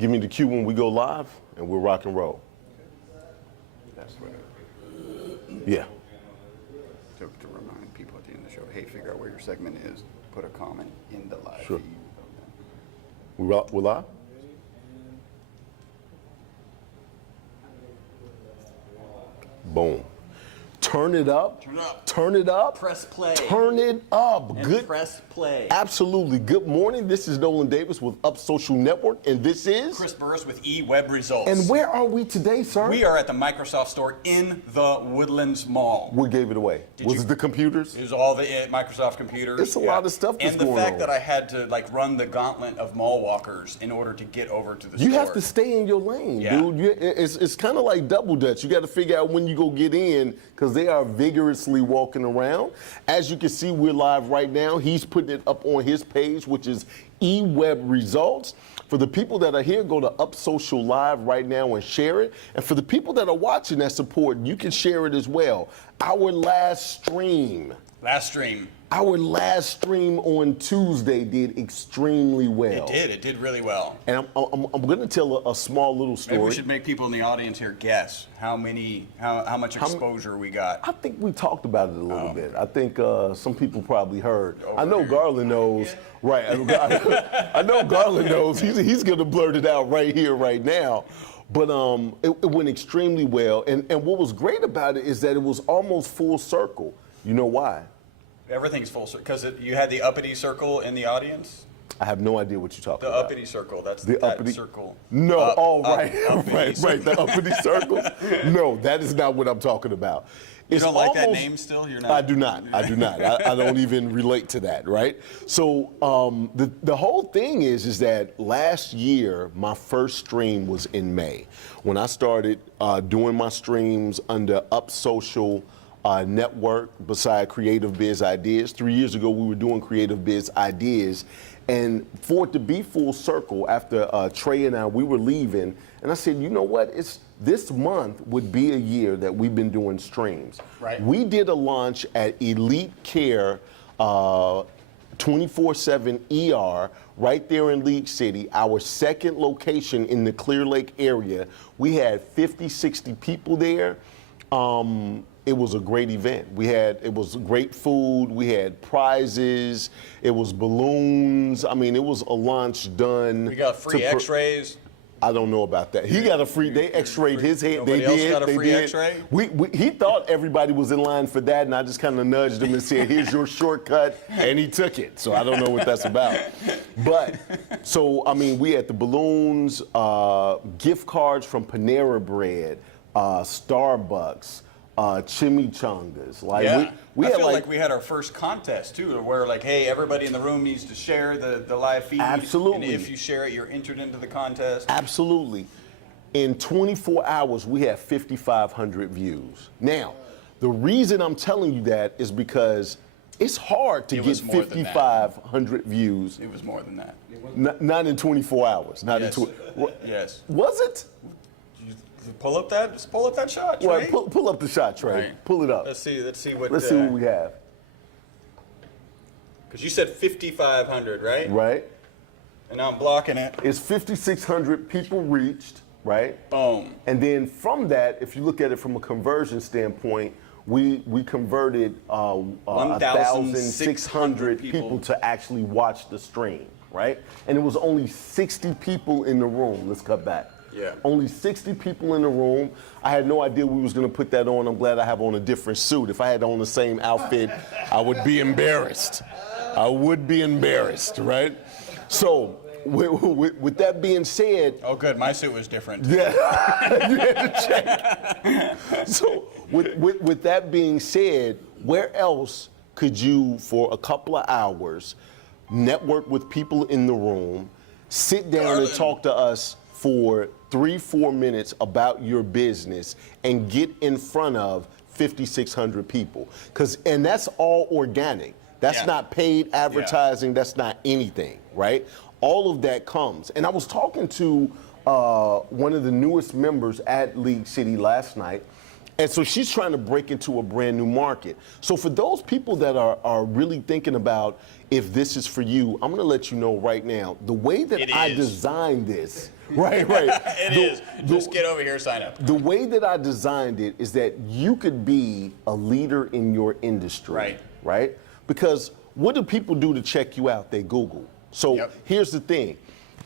Give me the cue when we go live, and we'll rock and roll. That's what Yeah. to remind people at the end of the show, hey, figure out where your segment is, put a comment in the live Sure. feed. We're live? Boom. Turn it up. Turn it up. Turn it up. Press play. Turn it up. And Good. press play. Absolutely. Good morning. This is Nolan Davis with Up Social Network, and this is Chris Burris with eWeb Results. And where are we today, sir? We are at the Microsoft store in the Woodlands Mall. What gave it away? Was it the computers? It was all the Microsoft computers. It's a lot of stuff that's And the going fact on. that I had to run the gauntlet of mall walkers in order to get over to the store. You have to stay in your lane, Yeah. dude. It's kind of like double dutch. You got to figure out when you go get in because they are vigorously walking around. As you can see, we're live right now. He's putting it up on his page, which is eWeb Results. For the people that are here, go to Up Social Live right now and share it. And for the people that are watching that support, you can share it as well. Our last stream on Tuesday did extremely well. It did really well. And I'm going to tell a small little story. Maybe we should make people in the audience here guess how much exposure we got. I think we talked about it a little bit. I think some people probably heard. I know here. Garland knows. Right. I know Garland knows. He's going to blurt it out right here, right now. But it went extremely well. And what was great about it is that it was almost full circle. You know why? Everything's full circle because you had the uppity circle in the audience. I have no idea what you're talking The about. uppity circle. That's The that uppity circle. No, right. uppity The uppity circles. No, that is not what I'm talking about. You It's don't like that almost- name still? You're not. I do not. I don't even relate to that, right? So the whole thing is that last year my first stream was in May when I started doing my streams under Up Social Network beside Creative Biz Ideas. 3 years ago we were doing Creative Biz Ideas, and for it to be full circle after Trey and we were leaving, and I said, you know what? This month would be a year that we've been doing streams. Right. We did a launch at Elite Care 24/7 ER right there in League City, our second location in the Clear Lake area. We had 50, 60 people there. It was a great event. It was great food. We had prizes. It was balloons. I mean, it was a launch done. We got free X-rays. I don't know about that. He got a free. They X-rayed his head. Nobody else got a free X-ray? He thought everybody was in line for that, and I just kind of nudged him and said, "Here's your shortcut," and he took it. So I don't know what that's about. But so I mean, we had the balloons, gift cards from Panera Bread, Starbucks. Chimichangas. I feel like we had our first contest too, where hey, everybody in the room needs to share the live feed. Absolutely. And if you share it, you're entered into the contest. Absolutely. In 24 hours, we had 5,500 views. Now, the reason I'm telling you that is because it's hard to get 5,500 views. It was more than that. Not in 24 hours. Yes. Was it? Pull up that shot, Trey. Well, pull up the shot, Trey. Right. Pull it up. Let's see what. Let's see what we have. Because you said 5,500, right? Right. And now I'm blocking it. It's 5,600 people reached, right? Boom. And then from that, if you look at it from a conversion standpoint, we converted 1,600 people to actually watch the stream, right? And it was only 60 people in the room. Let's cut back. Yeah. Only 60 people in the room. I had no idea we was going to put that on. I'm glad I have on a different suit. If I had on the same outfit, I would be embarrassed. I would be embarrassed, right? So with that being said. Oh, good. My suit was different. Yeah, you had to check. So with that being said, where else could you, for a couple of hours, network with people in the room, sit down and talk to us for 3-4 minutes about your business and get in front of 5,600 people? And that's all organic. That's not paid advertising. That's not anything, right? All of that comes. And I was talking to one of the newest members at League City last night. And so she's trying to break into a brand new market. So for those people that are really thinking about if this is for you, I'm going to let you know right now, the way that I designed this, Right. It is. Just get over here, sign up. The way that I designed it is that you could be a leader in your industry. Right. Right? Because what do people do to check you out? They Google. So here's the thing.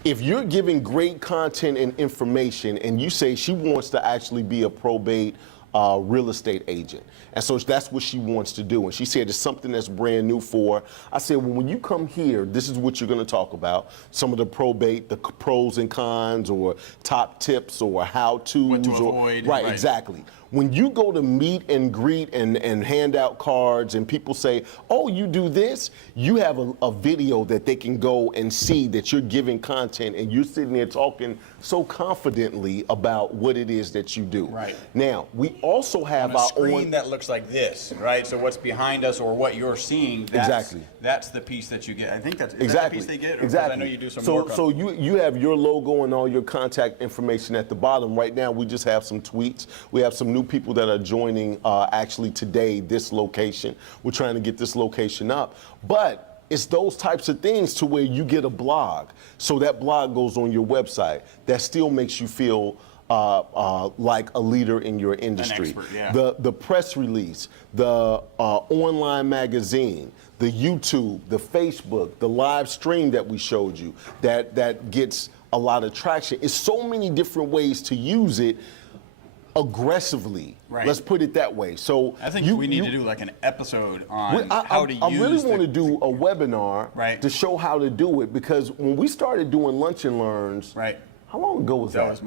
If you're giving great content and information and you say she wants to actually be a probate real estate agent, and so that's what she wants to do, and she said it's something that's brand new for her. I said, well, when you come here, this is what you're going to talk about: some of the probate, the pros and cons, or top tips, or how-tos. What to avoid. Right, exactly. When you go to meet and greet and hand out cards and people say, oh, you do this, you have a video that they can go and see that you're giving content and you're sitting there talking so confidently about what it is that you do. Right. Now, we also have On a our screen own... that looks like this, right? So what's behind us or what you're seeing, that's the piece that you get. I think that's that the piece they get? Or Exactly. I know you do some so, work on So you have your logo and all your contact information at the bottom. Right now, we just have some tweets. We have some new people that are joining actually today, this location. We're trying to get this location up. But it's those types of things to where you get a blog. So that blog goes on your website. That still makes you feel like a leader in your industry. An expert, yeah. The press release, the online magazine, the YouTube, the Facebook, the live stream that we showed you, that gets a lot of traction. It's so many different ways to use it aggressively. Right. Let's put it that way. So I think we need to do like an episode on how to use I really want to do a webinar to show how to do it, because when we started doing lunch and learns, how long ago was that?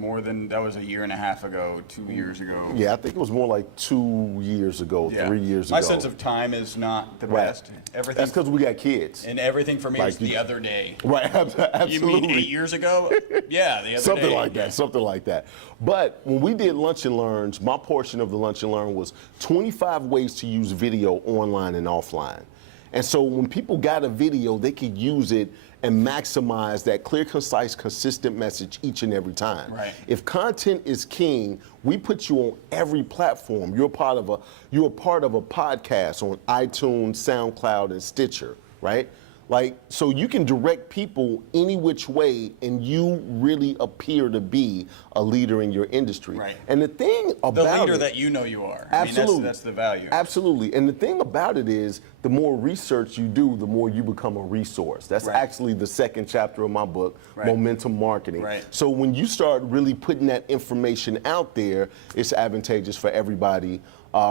That was a year and a half ago, 2 years ago. Yeah, I think it was more like 2 years ago, 3 years ago. My sense of time is not the best. Everything. That's because we got kids. And everything for me is the other day. Right, absolutely. You mean 8 years ago? Yeah, the other something day. like that, something like that. But when we did Lunch and Learns, my portion of the Lunch and Learn was 25 ways to use video online and offline. And so when people got a video, they could use it and maximize that clear, concise, consistent message each and every time. Right. If content is king, we put you on every platform. You're part of a podcast on iTunes, SoundCloud, and Stitcher, right? Like, so you can direct people any which way, and you really appear to be a leader in your industry. Right. And the thing about the leader that you know you are. Absolutely. I mean, that's the value. Absolutely. And the thing about it is, the more research you do, the more you become a resource. That's actually the second chapter of my book, Momentum Marketing. Right. So when you start really putting that information out there, it's advantageous for everybody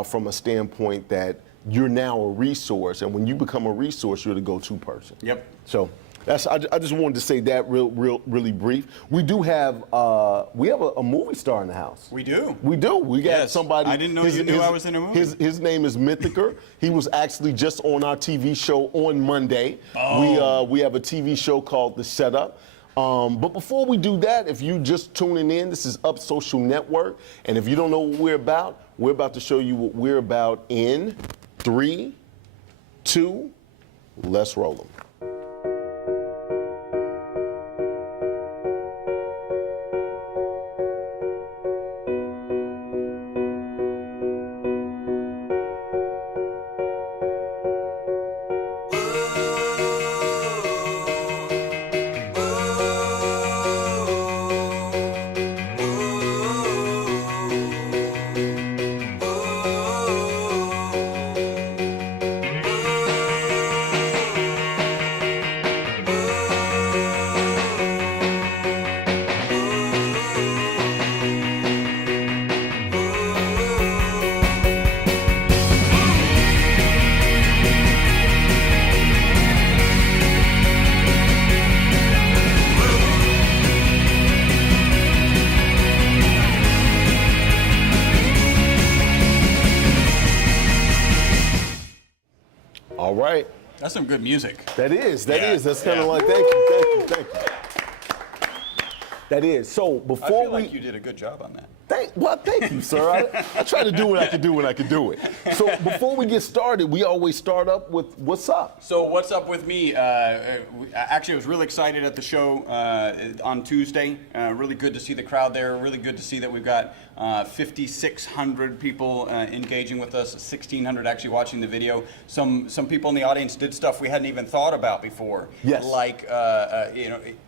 from a standpoint that you're now a resource, and when you become a resource, you're the go-to person. Yep. So I just wanted to say that really brief. We do have a movie star in the house. We do. We do. We got somebody. I didn't know you knew I was in a movie. His name is Mythiker. He was actually just on our TV show on Monday. Oh. We have a TV show called The Setup. But before we do that, if you just tuning in, this is Up Social Network, and if you don't know what we're about to show you what we're about in 3, 2, let's roll them. All right. That's some good music. That is. That's kind of like, thank you. That is. So before I feel like you did a good job on that. Thank you, sir. I try to do what I can do when I can do it. So before we get started, we always start up with what's up. So what's up with me? Actually, I was really excited at the show on Tuesday. Really good to see the crowd there. Really good to see that we've got 5,600 people engaging with us. 1,600 actually watching the video. Some people in the audience did stuff we hadn't even thought about before. Yes. Like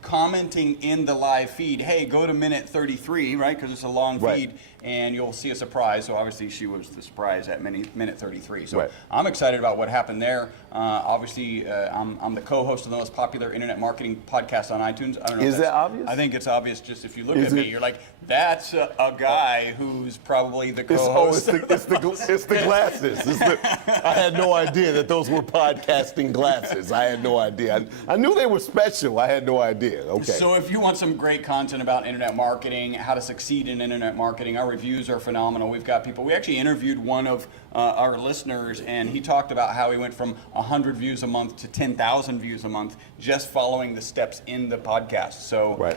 commenting in the live feed. feed, hey, go to minute 33, right? Because it's a long Right. feed, and you'll see a surprise. So obviously she was the surprise at minute 33. So Right. I'm excited about what happened there. Obviously, I'm the co-host of the most popular internet marketing podcast on iTunes. I don't know. Is if that's- that obvious? I think it's obvious just if you look Is at me. it? You're like, that's a guy who's probably the It's, oh, co-host. it's the glasses. I had no idea that those were podcasting glasses. I had no idea. I knew they were special. I had no idea. Okay. So if you want some great content about internet marketing, how to succeed in internet marketing, our reviews are phenomenal. We've got people. We actually interviewed one of our listeners, and he talked about how he went from 100 views a month to 10,000 views a month just following the steps in the podcast. So, Right.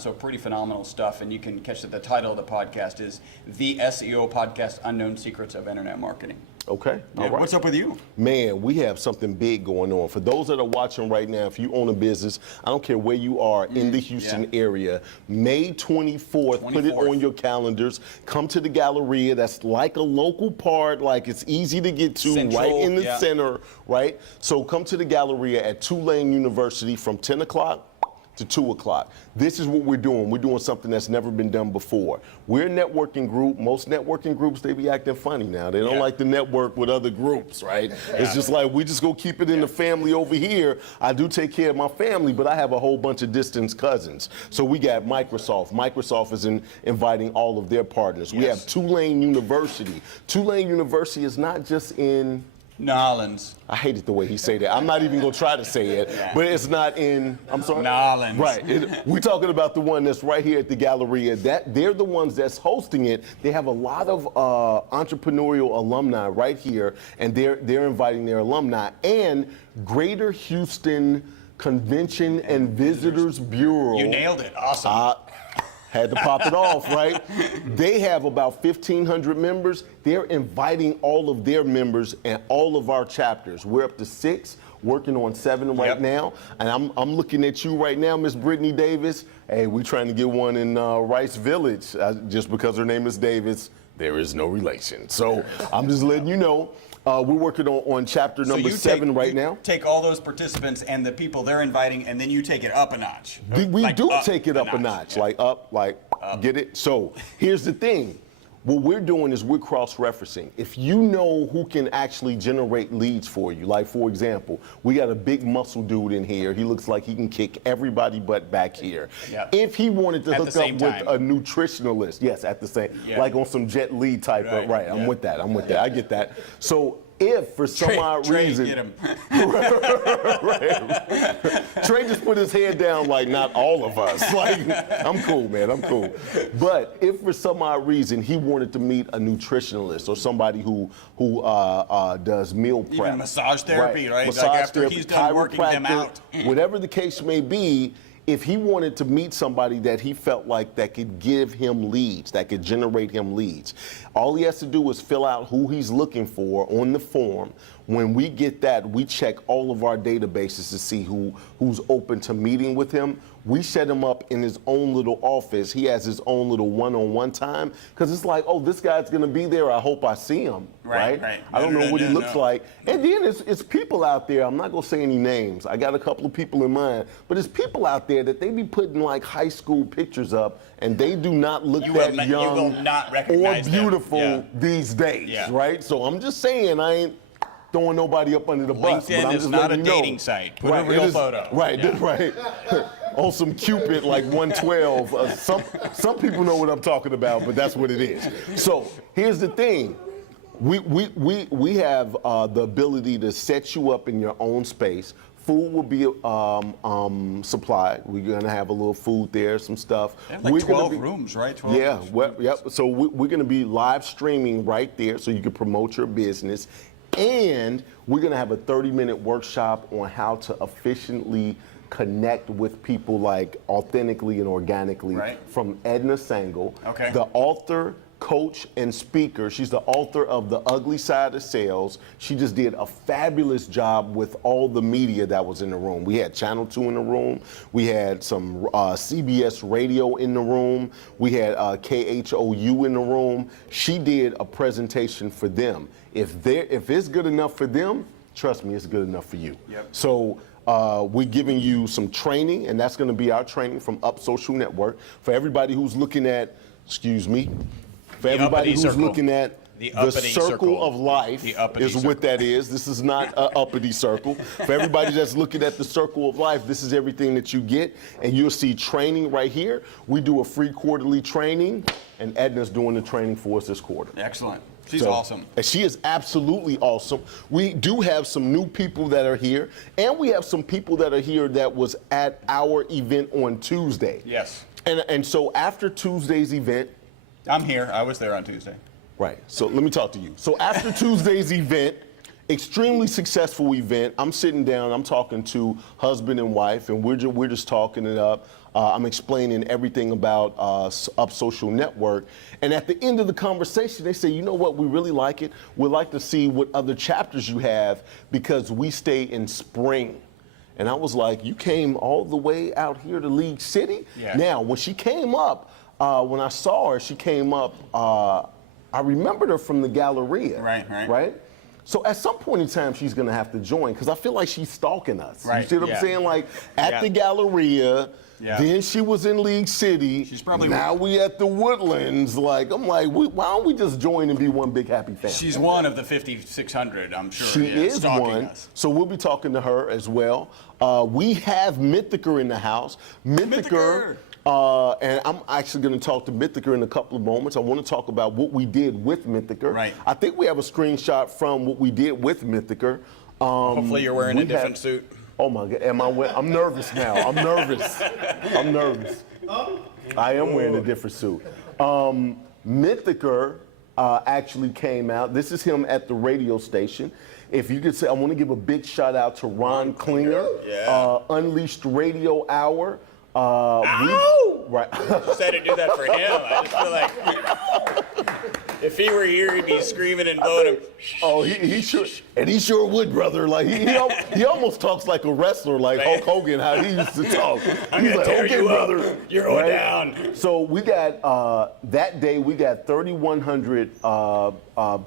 so pretty phenomenal stuff. And you can catch that the title of the podcast is The SEO Podcast: Unknown Secrets of Internet Marketing. Okay. Yeah, All right. what's up with you? Man, we have something big going on. For those that are watching right now, if you own a business, I don't care where you are in the Houston area, May 24th, put it 24th. on your calendars. Come to the Galleria. That's like a local part, like it's easy to get to, Central, right in the yeah. center, right? So come to the Galleria at Tulane University from 10 o'clock to 2 o'clock. This is what we're doing. We're doing something that's never been done before. We're a networking group. Most networking groups, they be acting funny now. They don't Yeah. like to network with other groups, right? It's just like, we just go keep it in the family over here. I do take care of my family, but I have a whole bunch of distant cousins. So we got Microsoft. Microsoft is inviting all of their partners. We Yes. have Tulane University. Tulane University is not just in, Nolans. I hate it the way he say that. I'm not even gonna try to say it, but it's not in, I'm sorry? Nolans. Right, we're talking about the one that's right here at the Galleria. They're the ones that's hosting it. They have a lot of entrepreneurial alumni right here, and they're inviting their alumni. And Greater Houston Convention and Visitors Bureau. You nailed it. Awesome. Had to pop it off, right? They have about 1,500 members. They're inviting all of their members and all of our chapters. We're up to 6, working on 7 right Yep. now. And I'm looking at you right now, Miss Brittany Davis. Hey, we're trying to get one in Rice Village. Just because her name is Davis, there is no relation. So I'm just letting you know. We're working on chapter So number you 7 right you now. Take all those participants and the people they're inviting, and then you take it up a notch. We Like do take it up a notch, Yeah. like up, get it? So here's the thing. What we're doing is we're cross-referencing. If you know who can actually generate leads for you, like for example, we got a big muscle dude in here. He looks like he can kick everybody but back here. Yeah. If he wanted to At hook the up same with time. a nutritionalist, yes, at the same, Yeah. like on some Jet Li type of, Right, I'm yeah. with that, I get that. So if for some odd Trey, reason, get him. Trey just put his head down like not all of us. Like, I'm cool, man, I'm cool. But if for some odd reason he wanted to meet a nutritionalist or somebody who does meal prep. Even massage therapy, right? Like Massage after therapy, he's done working them chiropractor, out. whatever the case may be, if he wanted to meet somebody that he felt like that could give him leads, that could generate him leads, all he has to do is fill out who he's looking for on the form. When we get that, we check all of our databases to see who's open to meeting with him. We set him up in his own little office. He has his own little one-on-one time because it's like, oh, this guy's gonna be there. I hope I see him, right? Right. I don't know what he looks No. like. And then it's people out there. I'm not gonna say any names. I got a couple of people in mind, but it's people out there that they be putting like high school pictures up, and they do not look You that will not- you young will not or recognize them. beautiful Yeah. these days, Yeah. right? So I'm just saying, I ain't throwing nobody up under the bus. LinkedIn but I'm is just not letting a you know. dating site. Put a real it is- photo. Right, Yeah. right. On some Cupid like 112. Some people know what I'm talking about, but that's what it is. So here's the thing. We have the ability to set you up in your own space. Food will be supplied. We're gonna have a little food there, some stuff. They have like We're gonna 12 be- rooms, right? 12 Yeah, rooms. well, yep. So we're gonna be live streaming right there, so you can promote your business, and we're gonna have a 30-minute workshop on how to efficiently connect with people like authentically and organically. Right. From Edna Sangle, Okay. the author, coach, and speaker. She's the author of The Ugly Side of Sales. She just did a fabulous job with all the media that was in the room. We had Channel 2 in the room. We had some CBS radio in the room. We had KHOU in the room. She did a presentation for them. If it's good enough for them, trust me, it's good enough for you. Yep. So we're giving you some training, and that's going to be our training from Up Social Network. For everybody who's looking at, for everybody who's circle. looking at The the uppity circle circle. of life The uppity is what that is. This is not an uppity circle. For everybody that's looking at the circle of life, this is everything that you get, and you'll see training right here. We do a free quarterly training, and Edna's doing the training for us this quarter. Excellent. She's So- awesome. And she is absolutely awesome. We do have some new people that are here, and we have some people that are here that was at our event on Tuesday. Yes. And so after Tuesday's event, I'm here. I was there on Tuesday. right, so let me talk to you. So after Tuesday's event, extremely successful event, I'm sitting down, I'm talking to husband and wife, and we're just talking it up. I'm explaining everything about Up Social Network. And at the end of the conversation, they say, you know what, we really like it. We'd like to see what other chapters you have because we stay in Spring. And I was like, you came all the way out here to League City? Yeah. Now, when she came up, when I saw her, she came up, I remembered her from the Galleria. Right. So at some point in time, she's gonna have to join because I feel like she's stalking us. Right, You see what yeah. I'm saying? Like at Yeah. the Galleria, Yeah. then she was in League City. She's probably- now we at the Woodlands. Like I'm like, why don't we just join and be one big happy family? She's one of the 5,600, I'm sure. She yeah, is stalking one. us. So we'll be talking to her as well. We have Mythiker in the house. Mythiker. And I'm actually going to talk to Mythiker in a couple of moments. I want to talk about what we did with Mythiker. Right. I think we have a screenshot from what we did with Mythiker. Hopefully you're wearing a different suit. Oh my God, I'm nervous now. I'm nervous. I am wearing a different suit. Mythiker actually came out. This is him at the radio station. If you could say, I want to give a big shout out to Ron Klinger, Yeah. Unleashed Radio Hour. Right. Said to do that for him. I just feel like if he were here, he'd be screaming and blowing him. Oh, he sure would, brother. Like he almost talks like a wrestler, like Hulk Hogan, how he used to talk. He's like, tear okay, you up. brother. You're going down. So we got that day. We got 3,100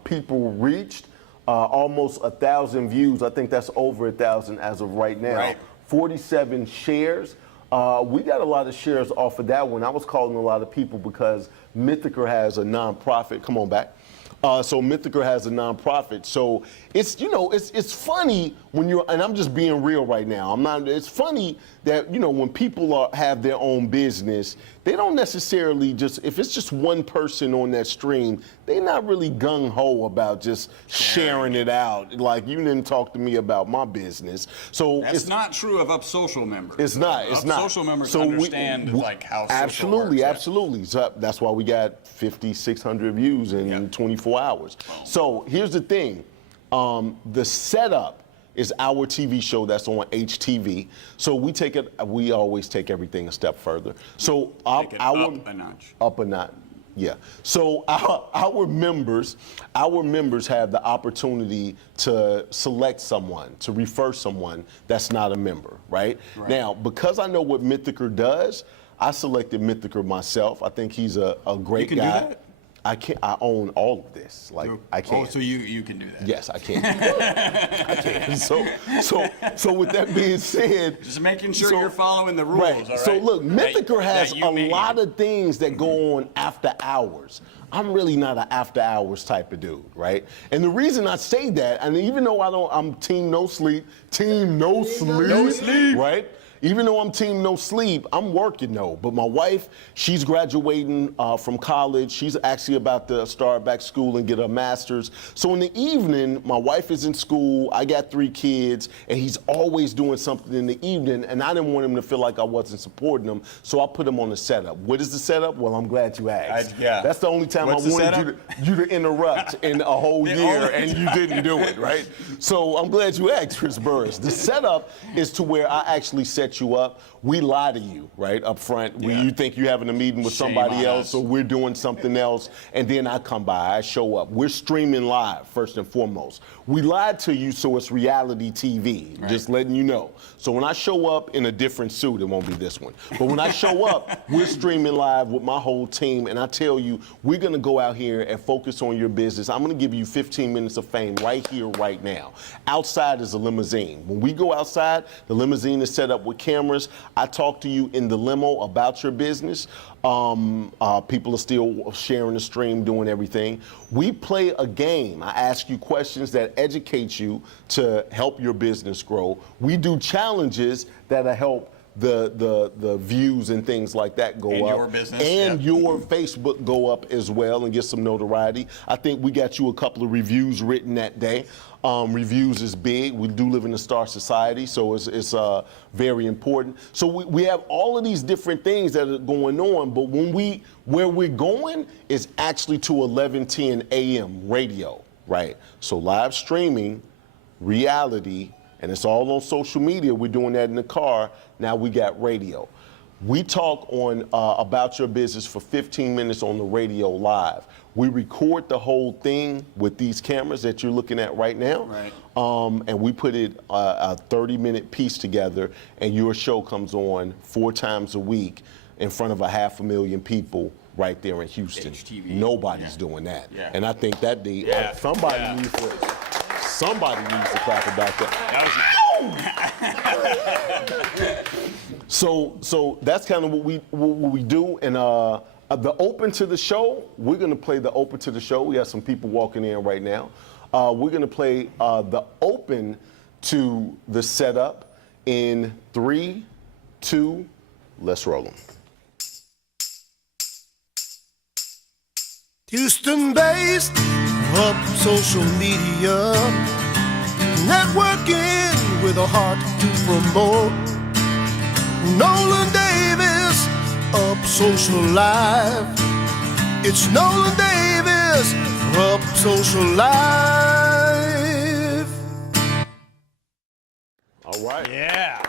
people reached, almost 1,000 views. I think that's over 1,000 as of right now. Right. 47 shares. We got a lot of shares off of that one. I was calling a lot of people because Mythiker has a nonprofit. Come on back. So Mythiker has a nonprofit. So it's it's funny when you're, and I'm just being real right now. It's funny that when people have their own business, they don't necessarily just, if it's just one person on that stream, they're not really gung ho about just sharing it out. Like you didn't talk to me about my business. So That's not true of Up Social members. it's not. It's Up not. Social members So understand like how social absolutely, works. absolutely. So that's why we got 5,600 views in 24 hours. So here's the thing: the setup is our TV show that's on HTV. So we always take everything a step further. So Take it up a notch. Up a notch. Yeah. So our members have the opportunity to select someone, to refer someone that's not a member, right? Now, because I know what Mythiker does, I selected Mythiker myself. I think he's a great You can guy. do that? I own all of this. Like I can. Oh, so you can do that. Yes, I can. I can. So with that being said, Just making sure you're following the rules, right. all right? So look, Mythiker has that you a made. lot of things that go on after hours. I'm really not an after hours type of dude, right? And the reason I say that, and even though I'm team no sleep, right? Even though I'm team no sleep, I'm working though. But my wife, she's graduating from college. She's actually about to start back school and get her master's. So in the evening, my wife is in school. I got 3 kids, and he's always doing something in the evening. And I didn't want him to feel like I wasn't supporting him, so I put him on the setup. What is the setup? Well, I'm glad you asked. Yeah. That's the only time What's the I wanted setup? you to interrupt in a whole The year, only- and you didn't do it, right? So I'm glad you asked, Chris Burris. The setup is to where I actually set set you up, we lie to you, right, up front. You think you're having a meeting with Shame somebody on else, us. or we're doing something else, and then I come by, I show up. We're streaming live, first and foremost. We lied to you, so it's reality TV, just letting you know. So when I show up in a different suit, it won't be this one, but when I show up, we're streaming live with my whole team, and I tell you, we're gonna go out here and focus on your business. I'm gonna give you 15 minutes of fame right here, right now. Outside is a limousine. When we go outside, the limousine is set up with cameras. I talk to you in the limo about your business. People are still sharing the stream, doing everything. We play a game. I ask you questions that educate you to help your business grow. We do challenges that'll help the views and things like that go And up. your business, and yeah. your Facebook go up as well and get some notoriety. I think we got you a couple of reviews written that day. Reviews is big. We do live in a star society, so it's very important. So we have all of these different things that are going on, but where we're going is actually to 11:10 a.m. radio, right? So live streaming, reality, and it's all on social media. We're doing that in the car. Now we got radio. We talk on about your business for 15 minutes on the radio live. We record the whole thing with these cameras that you're looking at right now. Right. And we put it a 30-minute piece together, and your show comes on 4 times a week in front of 500,000 people right there in Houston. HTV. Nobody's doing that. Yeah. And I think that somebody needs to clap about that. So that's kind of what we do. And the open to the show, we're gonna play the open to the show. We have some people walking in right now. We're gonna play the open to the setup in 3, 2, let's roll them. Houston-based, up social media, networking with a heart to promote. Nolan Davis, up social live. It's Nolan Davis, up social live. All right. Yeah.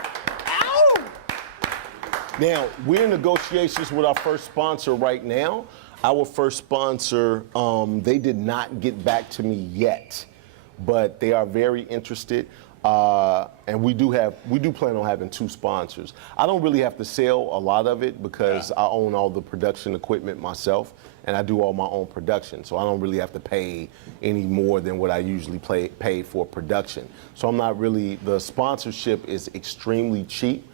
Now, we're in negotiations with our first sponsor right now. Our first sponsor, they did not get back to me yet, but they are very interested. And we do plan on having 2 sponsors. I don't really have to sell a lot of it because I own all the production equipment myself, and I do all my own production. So I don't really have to pay any more than what I usually pay for production. So I'm not really, the sponsorship is extremely cheap.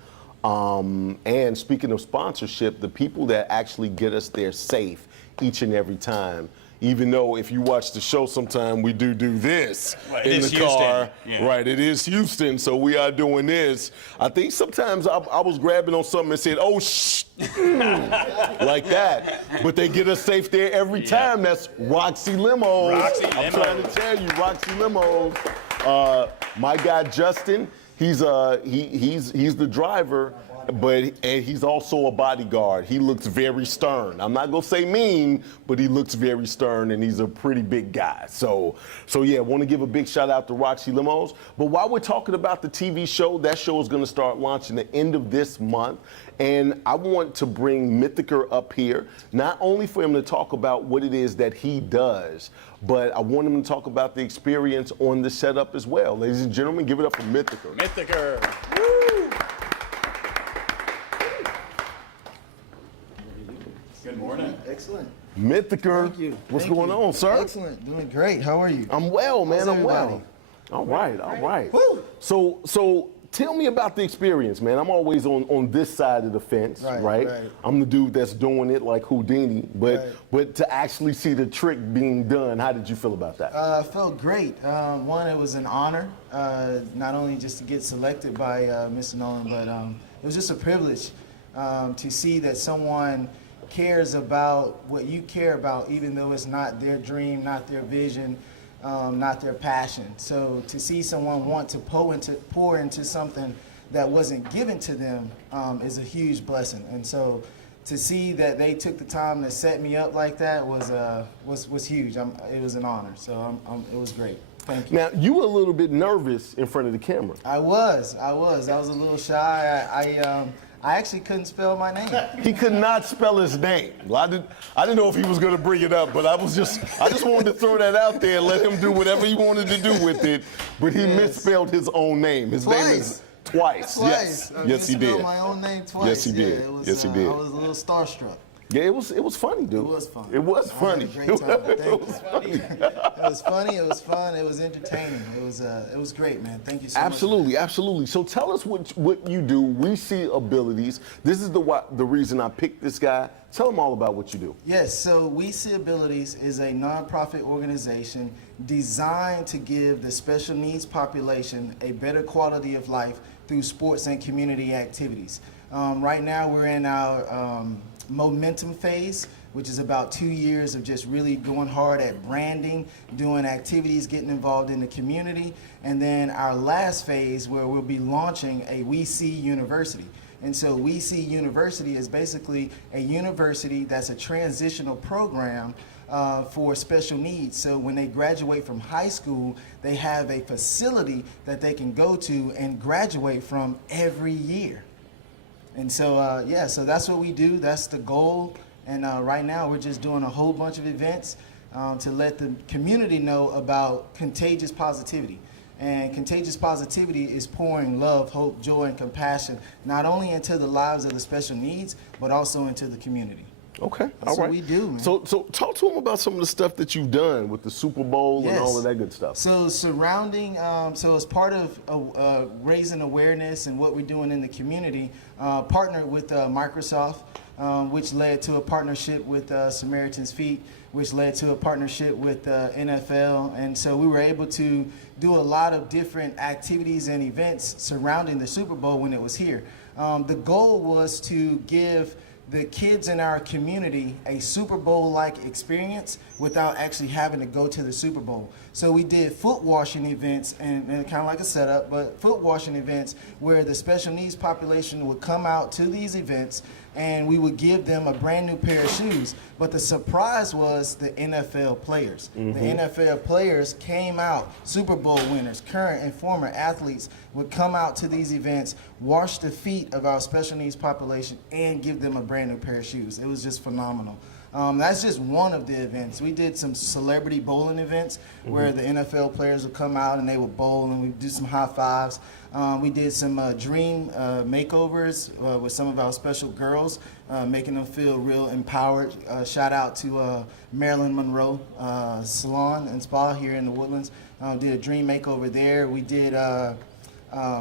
And speaking of sponsorship, the people that actually get us there safe each and every time, even though if you watch the show sometime, we do this in the car. Yeah. Right, it is Houston, so we are doing this. I think sometimes I was grabbing on something and said, oh, shh, like that. But they get us safe there every time. That's Roxy Limos. I'm trying to tell you, Roxy Limos. My guy Justin, he's the driver, and he's also a bodyguard. He looks very stern. I'm not gonna say mean, but he looks very stern, and he's a pretty big guy. So yeah, want to give a big shout out to Roxy Limos. But while we're talking about the TV show, that show is gonna start launching the end of this month. And I want to bring Mythiker up here, not only for him to talk about what it is that he does, but I want him to talk about the experience on the setup as well. Ladies and gentlemen, give it up for Mythiker. Mythiker. Woo! Good morning. Excellent. Mythiker, Thank you. what's Thank going you. on, sir? Excellent. Doing great. How are you? I'm well, man. How's I'm well. everybody? All right, all right. Woo! So tell me about the experience, man. I'm always on this side of the fence, right? Right. I'm the dude that's doing it like Houdini, but to actually see the trick being done, how did you feel about that? I felt great. One, it was an honor, not only just to get selected by Mr. Nolan, but it was just a privilege to see that someone cares about what you care about, even though it's not their dream, not their vision, not their passion. So to see someone want to pour into something that wasn't given to them is a huge blessing. And so to see that they took the time to set me up like that was huge. It was an honor. So it was great. Thank you. Now, you were a little bit nervous in front of the camera. I was a little shy. I actually couldn't spell my name. He could not spell his name. Well, I didn't know if he was going to bring it up, but I just wanted to throw that out there and let him do whatever he wanted to do with it. But he misspelled his own name. His name is twice. Yes, yes, he did. Spelled my own name twice. Yes, he did. Yes, he did. I was a little starstruck. Yeah, it was funny, dude. It was fun. It was I funny. had a great time. Thank you. It was funny. It was fun. It was entertaining. It was great, man. Thank you so Absolutely, much. absolutely. So tell us what you do. We see abilities. This is the reason I picked this guy. Tell them all about what you do. Yes, so We See Abilities is a nonprofit organization designed to give the special needs population a better quality of life through sports and community activities. Right now we're in our momentum phase, which is about 2 years of just really going hard at branding, doing activities, getting involved in the community, and then our last phase where we'll be launching a We See University. And so We See University is basically a university that's a transitional program for special needs. So when they graduate from high school, they have a facility that they can go to and graduate from every year. And so, so that's what we do. That's the goal. And right now we're just doing a whole bunch of events to let the community know about contagious positivity. And contagious positivity is pouring love, hope, joy, and compassion, not only into the lives of the special needs, but also into the community. Okay, That's all right. what we do, man. So talk to him about some of the stuff that you've done with the Super Bowl and Yes. all of that good stuff. So surrounding, so as part of raising awareness and what we're doing in the community, partnered with Microsoft, which led to a partnership with Samaritan's Feet, which led to a partnership with NFL. And so we were able to do a lot of different activities and events surrounding the Super Bowl when it was here. The goal was to give the kids in our community a Super Bowl-like experience without actually having to go to the Super Bowl. So we did foot washing events, and kind of like a setup, but foot washing events where the special needs population would come out to these events and we would give them a brand new pair of shoes. But the surprise was the NFL players. The NFL players came out, Super Bowl winners, current and former athletes would come out to these events, wash the feet of our special needs population, and give them a brand new pair of shoes. It was just phenomenal. That's just one of the events. We did some celebrity bowling events where the NFL players would come out and they would bowl, and we'd do some high fives. We did some dream makeovers with some of our special girls, making them feel real empowered. Shout out to Marilyn Monroe Salon and Spa here in the Woodlands. Did a dream makeover there. We did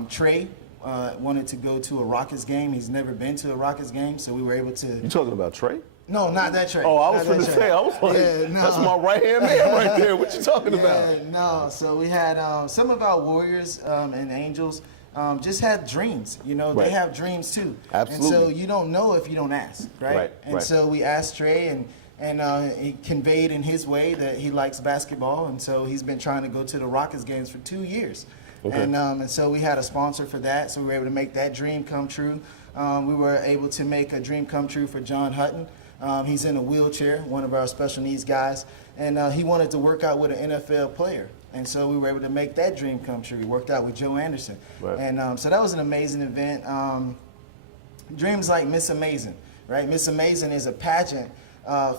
Trey. Wanted to go to a Rockets game. He's never been to a Rockets game, so we were able to. You talking about Trey? No, not that Trey. Oh, I was Not going to that say, Trey. I was like, Yeah, no. that's my right-hand man right there. What you talking about? Yeah, no. So we had some of our warriors and angels just had dreams. You know, Right. they have dreams too. Absolutely. And so you don't know if you don't ask, right? Right, And right. so we asked Trey, and he conveyed in his way that he likes basketball, and so he's been trying to go to the Rockets games for 2 years. Okay. And so we had a sponsor for that, so we were able to make that dream come true. We were able to make a dream come true for John Hutton. He's in a wheelchair, one of our special needs guys, and he wanted to work out with an NFL player. And so we were able to make that dream come true. He worked out with Joe Anderson. Right. And so that was an amazing event. Dreams like Miss Amazing, right? Miss Amazing is a pageant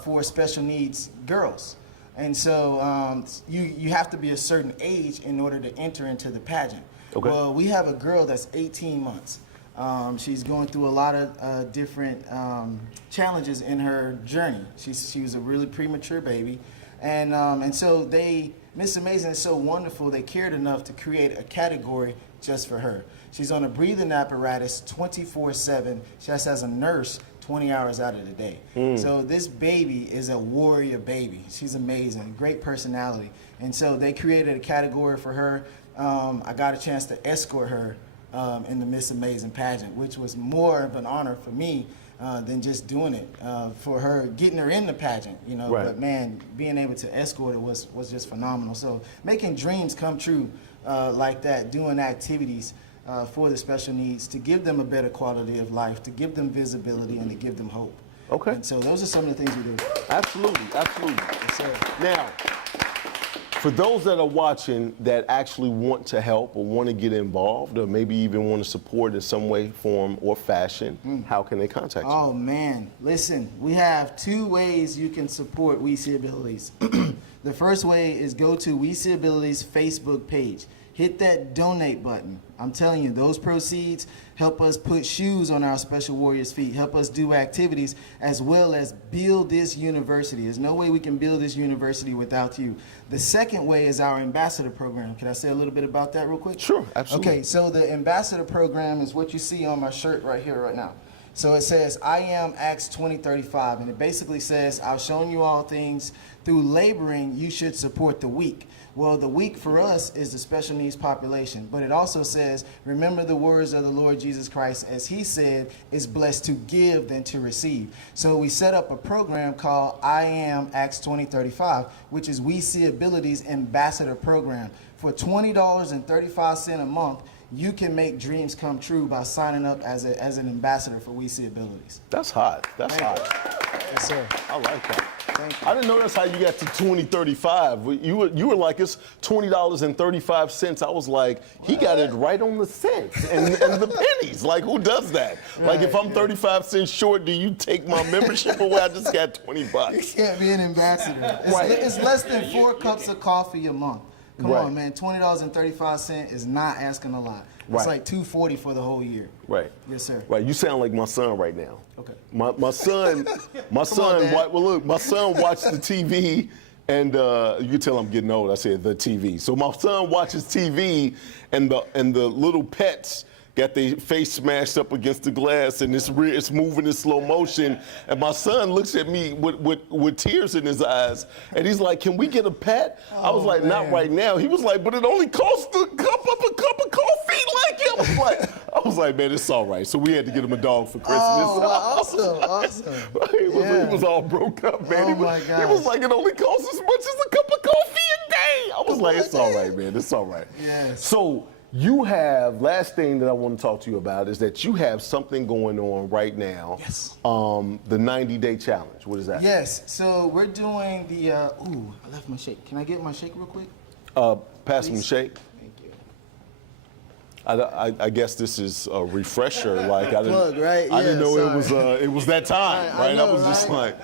for special needs girls. And so you have to be a certain age in order to enter into the pageant. Okay. Well, we have a girl that's 18 months. She's going through a lot of different challenges in her journey. She was a really premature baby. And so Miss Amazing is so wonderful, they cared enough to create a category just for her. She's on a breathing apparatus 24/7. She just has a nurse 20 hours out of the day. So this baby is a warrior baby. She's amazing, great personality. And so they created a category for her. I got a chance to escort her in the Miss Amazing pageant, which was more of an honor for me than just doing it for her, getting her in the pageant, you know. Right. But man, being able to escort her was just phenomenal. So making dreams come true like that, doing activities for the special needs to give them a better quality of life, to give them visibility, and to give them hope. Okay. And so those are some of the things we do. Absolutely, absolutely. Yes, sir. Now, For those that are watching that actually want to help or want to get involved or maybe even want to support in some way, form, or fashion, how can they contact you? Oh man, listen, we have 2 ways you can support We See Abilities. The first way is go to We See Abilities Facebook page. Hit that donate button. I'm telling you, those proceeds help us put shoes on our Special Warriors' feet, help us do activities, as well as build this university. There's no way we can build this university without you. The second way is our ambassador program. Can I say a little bit about that real quick? Sure, absolutely. Okay, so the ambassador program is what you see on my shirt right here, right now. So it says, I am Acts 20:35, and it basically says, I've shown you all things through laboring, you should support the weak. Well, the weak for us is the special needs population, but it also says, remember the words of the Lord Jesus Christ, as he said, is blessed to give than to receive. So we set up a program called I Am Acts 20:35, which is We See Abilities Ambassador Program. For $20.35 a month, you can make dreams come true by signing up as an ambassador for We See Abilities. That's hot. That's hot. Yes, sir. I like that. Thank you. I didn't know that's how you got to 2035. You were like, it's $20.35. I was like, he got it right on the cents and the pennies. Like, who does that? Like, if I'm 35 cents short, do you take my membership away? I just got $20. You can't be an ambassador. Right. It's less than 4 cups of coffee a month. Come Right. on, man. $20.35 is not asking a lot. It's Right. like $2.40 for the whole year. Right. Yes, sir. Right. You sound like my son right now. Okay. My son, Dad. my son watched the TV, and you can tell I'm getting old. I said the TV. So my son watches TV, and the little pets got their face smashed up against the glass, and it's moving in slow motion. And my son looks at me with tears in his eyes, and he's like, "Can we get a pet?" I was like, "Not man. right now." He was like, "But it only costs a cup of coffee." Like I was like, "Man, it's all right." So we had to get him a dog for Christmas. Oh, wow. Awesome. He was all broke up, man. Oh, He my was gosh. like, "It only costs as much as a cup of coffee a day." I was like, "It's all right, man. It's all right." Yes. So you have, last thing that I want to talk to you about is that you have something going on right now. Yes. The 90-day challenge. What is that? Yes. So we're doing the. Ooh, I left my shake. Can I get my shake real quick? Pass me a shake. Thank you. I guess this is a refresher. Like I didn't, Plug, right? I didn't Yeah, know it was that time, I right? know, I was just right? like,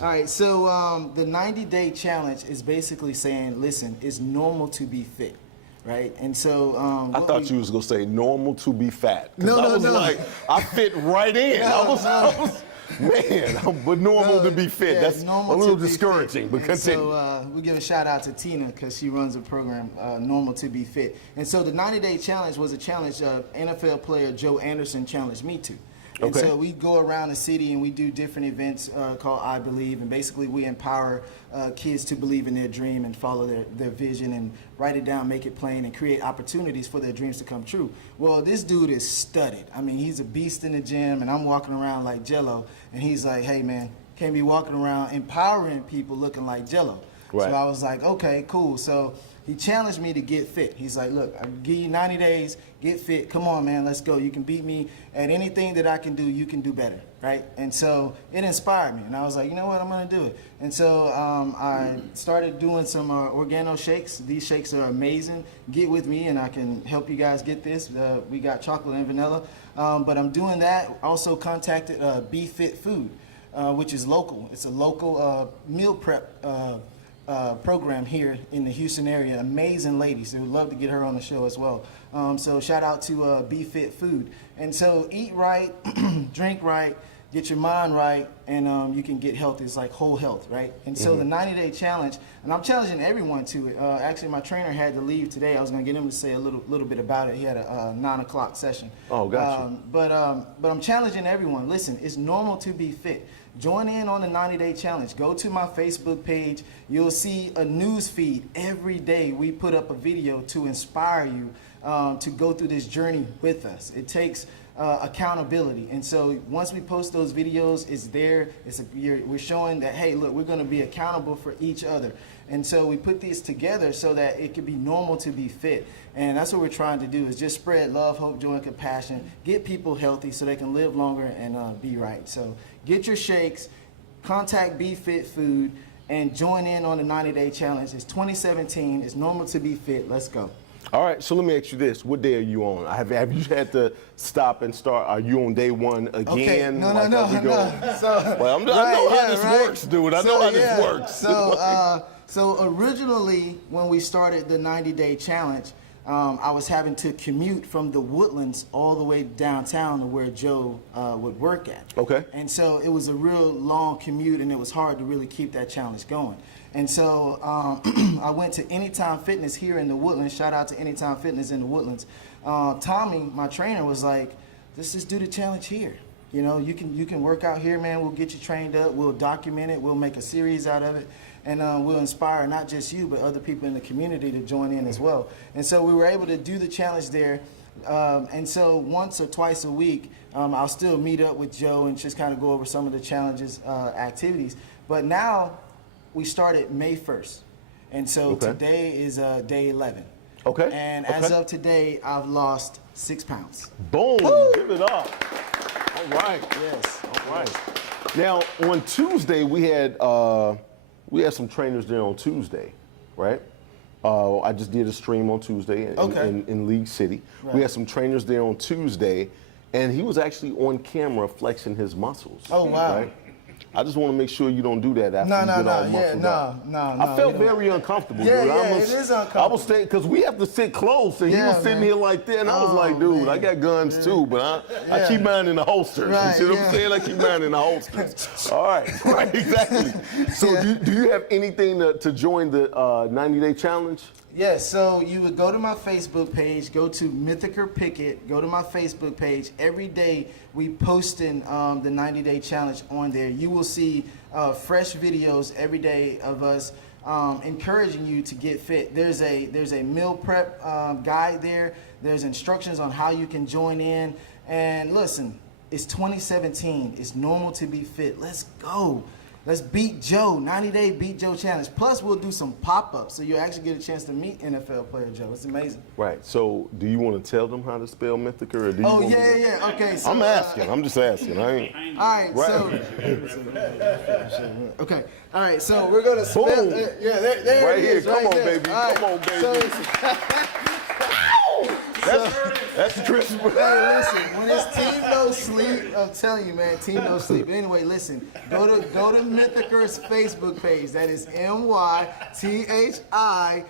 All right, so the 90-day challenge is basically saying, listen, it's normal to be fit, right? And so I thought you was gonna say normal to be fat. 'Cause No, I no, was no. like, I fit right in. I was man, but normal to be fit. Yeah, That's a normal little to be discouraging, fit. but And continue. So we give a shout out to Tina because she runs a program, Normal to Be Fit. And so the 90-day challenge was a challenge NFL player Joe Anderson challenged me to. And Okay. so we go around the city and we do different events called I Believe. And basically we empower kids to believe in their dream and follow their vision and write it down, make it plain, and create opportunities for their dreams to come true. Well, this dude is studied. I mean, he's a beast in the gym, and I'm walking around like Jello. And he's like, hey, man, can't be walking around empowering people looking like Jello. Right. So I was like, okay, cool. So he challenged me to get fit. He's like, look, I'll give you 90 days, get fit. Come on, man, let's go. You can beat me at anything that I can do, you can do better, right? And so it inspired me. And I was like, you know what, I'm going to do it. And so I started doing some organo shakes. These shakes are amazing. Get with me and I can help you guys get this. We got chocolate and vanilla. But I'm doing that. Also contacted Be Fit Food, which is local. It's a local meal prep program here in the Houston area. Amazing lady. So we'd love to get her on the show as well. So shout out to Be Fit Food. And so eat right, drink right, get your mind right, and you can get healthy. It's like whole health, right? And so the 90-day challenge, and I'm challenging everyone to it. Actually, my trainer had to leave today. I was going to get him to say a little bit about it. He had a 9 o'clock session. Oh, gotcha. But I'm challenging everyone. Listen, it's normal to be fit. Join in on the 90-day challenge. Go to my Facebook page. You'll see a news feed every day. We put up a video to inspire you to go through this journey with us. It takes accountability. And so once we post those videos, it's there. We're showing that, hey, look, we're going to be accountable for each other. And so we put these together so that it could be normal to be fit. And that's what we're trying to do, is just spread love, hope, joy, and compassion. Get people healthy so they can live longer and be right. So get your shakes, contact Be Fit Food, and join in on the 90-day challenge. It's 2017. It's normal to be fit. Let's go. All right, so let me ask you this: what day are you on? Have you had to stop and start? Are you on day one again? Okay, no. So, well, I know how this works, dude. I know how this works. So originally, when we started the 90-day challenge, I was having to commute from the Woodlands all the way downtown to where Joe would work at. Okay. And so it was a real long commute, and it was hard to really keep that challenge going. And so I went to Anytime Fitness here in the Woodlands. Shout out to Anytime Fitness in the Woodlands. Tommy, my trainer, was like, let's just do the challenge here. You know, you can work out here, man. We'll get you trained up. We'll document it. We'll make a series out of it. And we'll inspire not just you, but other people in the community to join in as well. And so we were able to do the challenge there. And so once or twice a week, I'll still meet up with Joe and just kind of go over some of the challenges, activities. But now we started May 1st. And so today is day 11. Okay. And as of today, I've lost 6 pounds. Boom! Woo! Give it up. All right. Yes. All right. Now on Tuesday we had some trainers there on Tuesday, right? I just did a stream on Tuesday in League City. Right. We had some trainers there on Tuesday, and he was actually on camera flexing his muscles. Oh, wow. Right? I just want to make sure you don't do that after you get all muscled up. No. I felt very uncomfortable, Yeah, dude. yeah, it is uncomfortable. I was saying, because we have to sit close, and he Yeah, was sitting man. here like that, and I was like, dude, man. I got guns too, but I Yeah. keep mine in the holster. Right, You see what I'm yeah. saying? I keep mine in the holsters. All right, right, exactly. So Yeah. do you have anything to join the 90-day challenge? Yes, so you would go to my Facebook page, go to Mythiker Pickett, go to my Facebook page. Every day we posting the 90-day challenge on there. You will see fresh videos every day of us encouraging you to get fit. There's a meal prep guide there. There's instructions on how you can join in. And listen, it's 2017. It's normal to be fit. Let's go. Let's beat Joe, 90-day Beat Joe Challenge. Plus, we'll do some pop-ups, so you'll actually get a chance to meet NFL player Joe. It's amazing. Right. So do you want to tell them how to spell Mythiker? Or do you Oh, want me to- yeah. Okay, so... I'm asking. I'm just asking. I ain't. all right, okay. All right, so we're going to spell... Boom. there Right it here. is, Come right on, there. baby. All right, Come on, baby. So That's Chris. hey, listen, when it's Team No Sleep, I'm telling you, man, Team No Sleep. But anyway, listen, go to Mythiker's Facebook page. That is MYTHIQUER.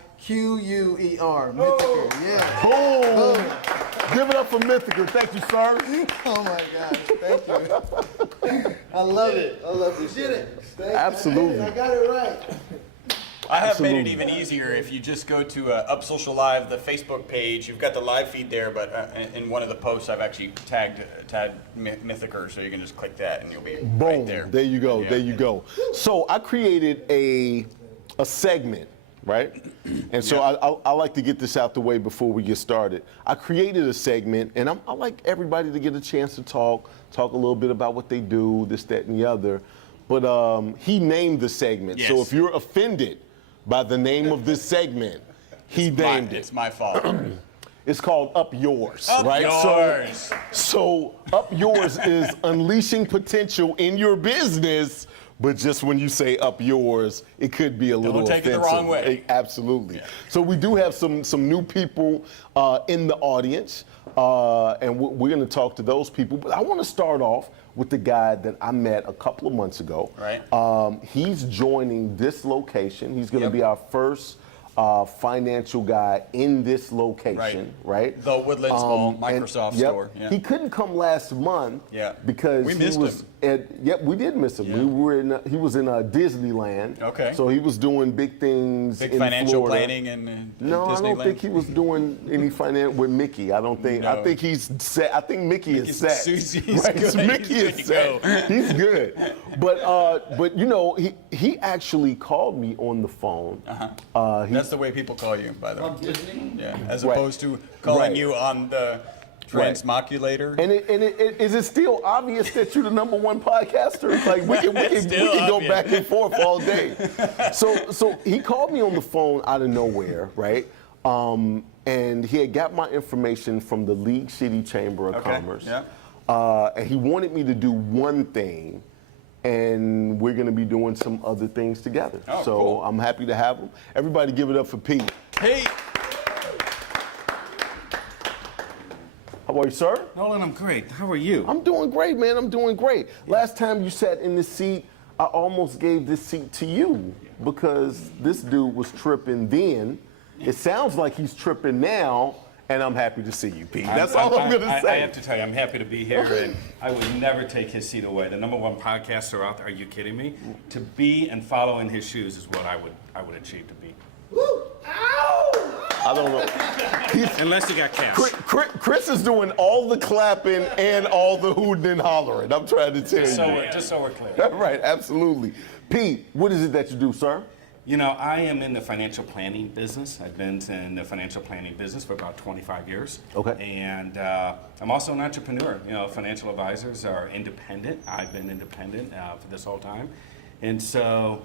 Mythiker, yeah. Boom. Give it up for Mythiker. Thank you, sir. Oh my God, thank you. I love it. I love this. You did it. Absolutely. I got it right. I have made it Absolutely. even easier if you just go to Up Social Live, the Facebook page. You've got the live feed there, but in one of the posts, I've actually tagged Mythiker, so you can just click that and you'll be Boom. right there. There you go. Yeah. There you go. So I created a segment, right? And so I like to get this out the way before we get started. I created a segment, and I like everybody to get a chance to talk a little bit about what they do, this, that, and the other. But he named the segment. So Yes. if you're offended by the name of this segment, he named it. It's my fault. It's called Up Yours, Up right? Yours. So Up Yours is unleashing potential in your business, but just when you say Up Yours, it could be a little take it offensive. the wrong way. Absolutely. Yeah. So we do have some new people in the audience, and we're going to talk to those people. But I want to start off with the guy that I met a couple of months ago. Right. He's joining this location. He's going to Yep. be our first financial guy in this location, right? The Woodlands Mall, and- Microsoft yep, store. Yeah. He couldn't come last month Yeah. because We he missed was him. Yep, we did miss him. Yeah. We were in. He was in Disneyland. Okay. So he was doing big things Big in financial Florida. planning and No, I don't Disneyland. think he was doing any finance with Mickey. I don't think. I No. think he's set. I think Mickey is set. He's Right, good. Mickey He's is good to set. go. He's good. But you know, he actually called me on the phone. That's the way people call you, by the way. Disney? Yeah, as Right. opposed to calling Right. you on the transmoculator. And is it still obvious that you're the #1 podcaster? Like we can still go obvious. back and forth all day. So he called me on the phone out of nowhere, right? And he had got my information from the League City Chamber of Okay, Commerce. yeah. And he wanted me to do one thing and we're going to be doing some other things together. Oh, so cool. I'm happy to have him. Everybody give it up for Pete. Hey, How are you, sir? Nolan, I'm great. How are you? I'm doing great, man. I'm doing great. Last time you sat in this seat, I almost gave this seat to you because this dude was tripping then. It sounds like he's tripping now, and I'm happy to see you, Pete. That's all I'm going to say. I have to tell you, I'm happy to be here, and I would never take his seat away. The #1 podcaster out there. Are you kidding me? To be and follow in his shoes is what I would achieve to be. I don't know. Unless you got cash. Chris is doing all the clapping and all the hooting and hollering. I'm trying to tell you. Just so we're clear. Right, absolutely. Pete, what is it that you do, sir? You know, I am in the financial planning business. I've been in the financial planning business for about 25 years. Okay. And I'm also an entrepreneur. You know, financial advisors are independent. I've been independent for this whole time. And so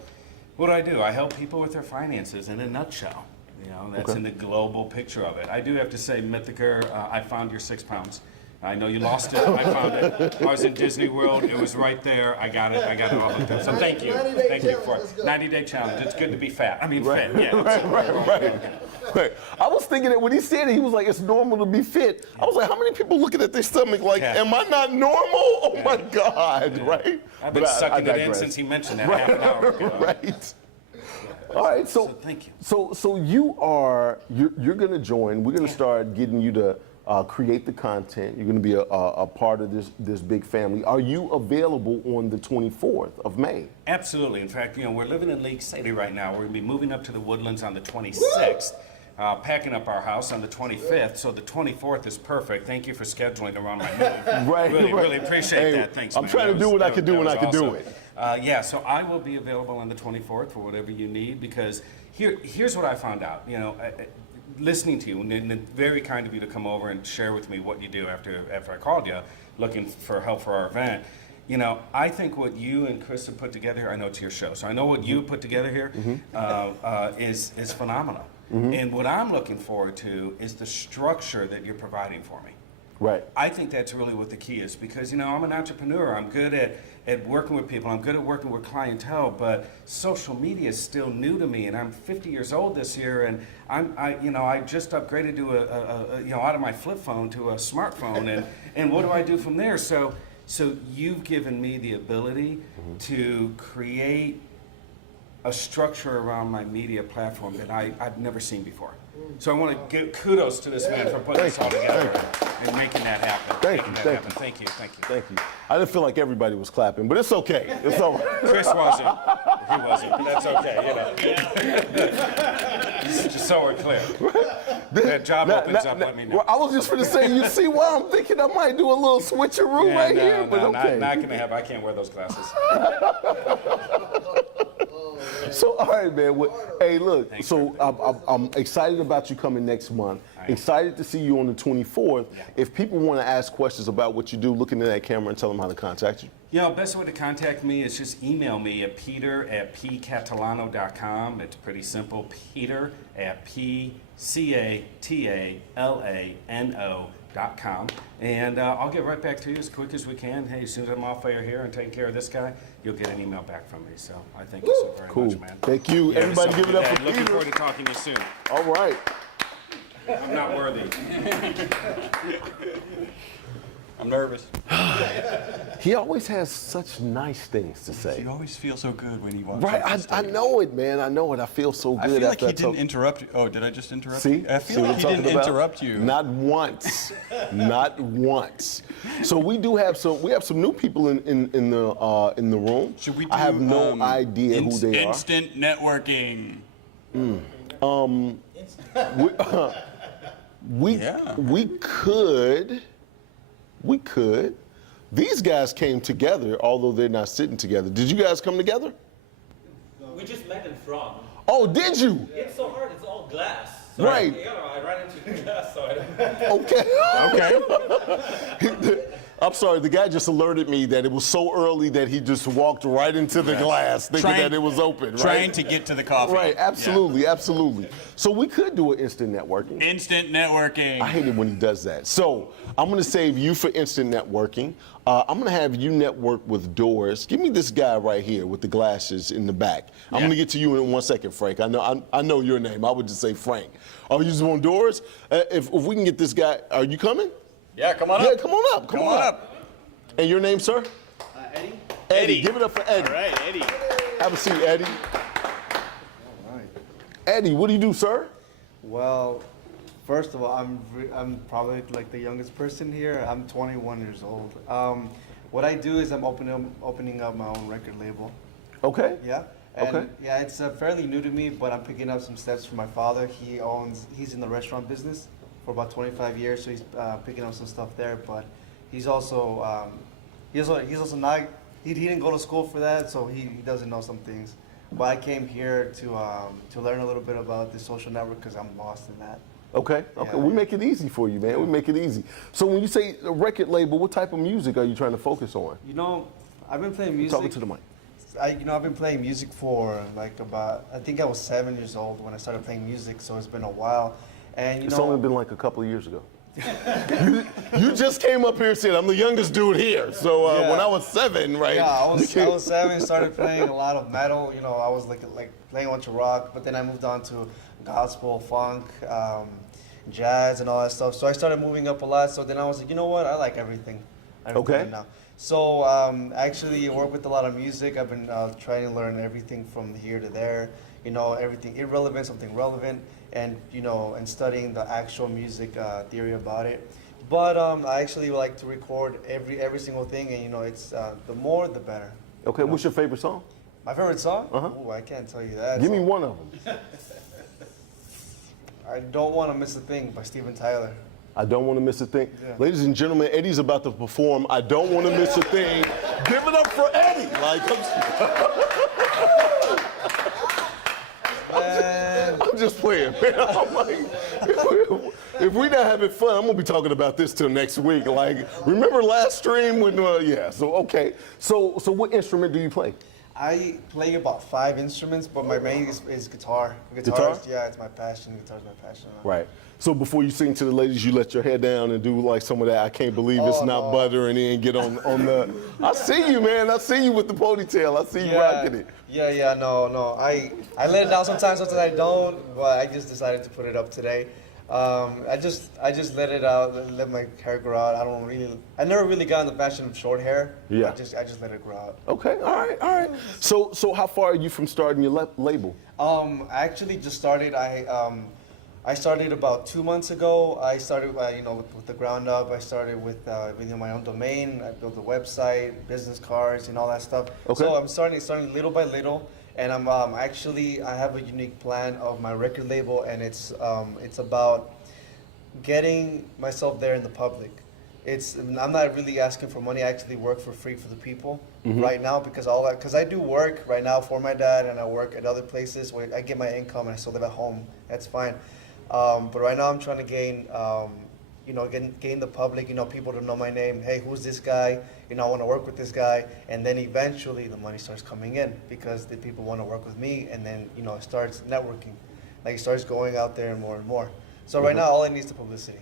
what do? I help people with their finances in a nutshell. You know, that's in the global picture of it. I do have to say, Mythiker, I found your 6 pounds. I know you lost it. I found it. I was in Disney World. It was right there. I got it. I got it all looked up. So thank you. Thank you for it. 90-day challenge. It's good to be fat. I mean, fit. Yeah. Right. I was thinking that when he said it, he was like, it's normal to be fit. I was like, how many people looking at their stomach like, am I not normal? Oh my God, right? I've been sucking it in since he mentioned that half an hour ago. Right. All right, so thank you. So you're going to join. We're going to start getting you to create the content. You're going to be a part of this big family. Are you available on the 24th of May? Absolutely. In fact, you know, we're living in League City right now. We're going to be moving up to the Woodlands on the 26th. Packing up our house on the 25th, so the 24th is perfect. Thank you for scheduling around my move. Really appreciate that. Thanks, I'm man. trying to do what I can do when I can do it. Yeah, so I will be available on the 24th for whatever you need, because here's what I found out. You know, listening to you, and it's very kind of you to come over and share with me what you do after I called you, looking for help for our event. You know, I think what you and Chris have put together here, I know it's your show, so I know what you put together here is phenomenal. And what I'm looking forward to is the structure that you're providing for me. Right. I think that's really what the key is, because, you know, I'm an entrepreneur. I'm good at working with people. I'm good at working with clientele, but social media is still new to me, and I'm 50 years old this year, and I just upgraded to out of my flip phone to a smartphone, and what do I do from there? So you've given me the ability to create a structure around my media platform that I've never seen before. So I want to give kudos to this man for putting this all together and making that happen. Thank you. Thank you. I didn't feel like everybody was clapping, but it's okay. It's all right. Chris wasn't. He wasn't, but that's okay, you know. Just so we're clear. That job opens up, let me know. Well, I was just going to say, you see why I'm thinking I might do a little switcheroo but okay. Not going to have, I can't wear those glasses. So, all right, man. Well, hey, look. Thanks, so I'm excited about you coming next month. Excited to see you on the 24th. Yeah. If people want to ask questions about what you do, look into that camera and tell them how to contact you. You know, best way to contact me is just email me at peter@pcatalano.com. It's pretty simple. peter@pcatalano.com. And I'll get right back to you as quick as we can. Hey, as soon as I'm off air here and taking care of this guy, you'll get an email back from me. So I thank you so very much, man. Thank you. Everybody give it up for Peter. Looking forward to talking to you soon. All right. I'm not worthy. I'm nervous. He always has such nice things to say. You always feel so good when he walks Right, off the stage. I know it, man. I know it. I feel so good. I feel like after he didn't interrupt you. Oh, did I just interrupt See? you? I feel like he didn't interrupt you. Not once. Not once. So we have some new people in the room. Should we do, I have no idea who they are. Instant networking. We could. These guys came together, although they're not sitting together. Did you guys come together? We just met in front. Oh, did you? It's so hard. It's all glass. So Right. I ran into the glass, so I don't. Okay. I'm sorry, the guy just alerted me that it was so early that he just walked right into the glass thinking that it was open, right? Trying to get to the coffee. Right, absolutely, absolutely. So we could do an instant networking. Instant networking. I hate it when he does that. So I'm going to save you for instant networking. I'm going to have you network with Doris. Give me this guy right here with the glasses in the back. I'm going to get to you in 1 second, Frank. I know your name. I would just say Frank. Oh, you just want Doris? If we can get this guy, are you coming? Yeah, come on Yeah, up. come on up. Come on up. And your name, sir? Eddie? Eddie. Give it up for Eddie. All right, Eddie. Have a seat, Eddie. Eddie, what do you do, sir? Well, first of all, I'm probably like the youngest person here. I'm 21 years old. What I do is I'm opening up my own record label. Okay. Yeah. And Okay. yeah, it's fairly new to me, but I'm picking up some steps from my father. He's in the restaurant business for about 25 years, so he's picking up some stuff there. But he's also not. He didn't go to school for that, so he doesn't know some things. But I came here to learn a little bit about the social network because I'm lost in that. Okay. Yeah. We make it easy for you, man. We make it easy. So when you say a record label, what type of music are you trying to focus on? You know, I've been playing music. Talking to the mic. I've been playing music for I think I was 7 years old when I started playing music, so it's been a while. And It's only been like a couple of years ago. you just came up here and said, I'm the youngest dude here. So Yeah. when I was 7, right? yeah, I you was came- 7, started playing a lot of metal. You know, I was like playing a bunch of rock, but then I moved on to gospel, funk, jazz, and all that stuff. So I started moving up a lot. So then I was like, you know what? I like everything. Okay. Now. So actually, I work with a lot of music. I've been trying to learn everything from here to there. You know, everything irrelevant, something relevant, and and studying the actual music theory about it. But I actually like to record every single thing, and it's the more the better. Okay, what's your favorite song? My favorite song? Uh-huh. Ooh, I can't tell you that. Give me song. one of them. I Don't Want to Miss a Thing by Steven Tyler. I don't want to miss a thing. Yeah. Ladies and gentlemen, Eddie's about to perform I Don't Want to Miss a Thing. Give it up for Eddie. I'm just playing, man. I'm like, if we're not having fun, I'm going to be talking about this till next week. Like, remember last stream when, yeah, so okay. So what instrument do you play? I play about 5 instruments, but my main is guitar. Guitar? Yeah, it's my passion. Guitar's my passion. Right. So before you sing to the ladies, you let your hair down and do like some of that I can't believe it's Oh, not no. butter and then get on the. I see you, man. I see you with the ponytail. I see you rocking it. Yeah, no. I let it down sometimes I don't, but I just decided to put it up today. I just let it out, let my hair grow out. I never really got in the fashion of short hair. Yeah. I just let it grow out. Okay, all right. So how far are you from starting your label? I actually just started. I started about 2 months ago. I started, with the ground up. I started with my own domain. I built a website, business cards, and all that stuff. Okay. So I'm starting little by little, and I have a unique plan of my record label, and it's about getting myself there in the public. I'm not really asking for money. I actually work for free for the people right now because I do work right now for my dad, and I work at other places where I get my income and I still live at home. That's fine. But right now I'm trying to gain the public, people to know my name. Hey, who's this guy? I want to work with this guy. And then eventually the money starts coming in because the people want to work with me. And then, it starts networking. Like it starts going out there and more and more. So right now all I need is the publicity.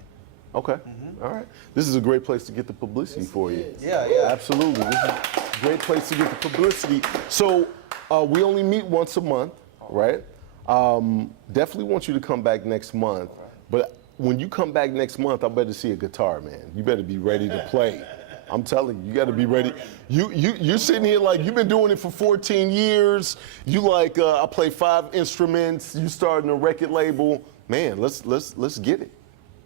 Okay. All right. This is a great place to get the publicity for you. Yeah. Absolutely. This is a great place to get the publicity. So we only meet once a month, right? Definitely want you to come back next month. But when you come back next month, I better see a guitar, man. You better be ready to play. I'm telling you, you got to be ready. You're sitting here like you've been doing it for 14 years. You like I play 5 instruments. You starting a record label, man. Let's get it.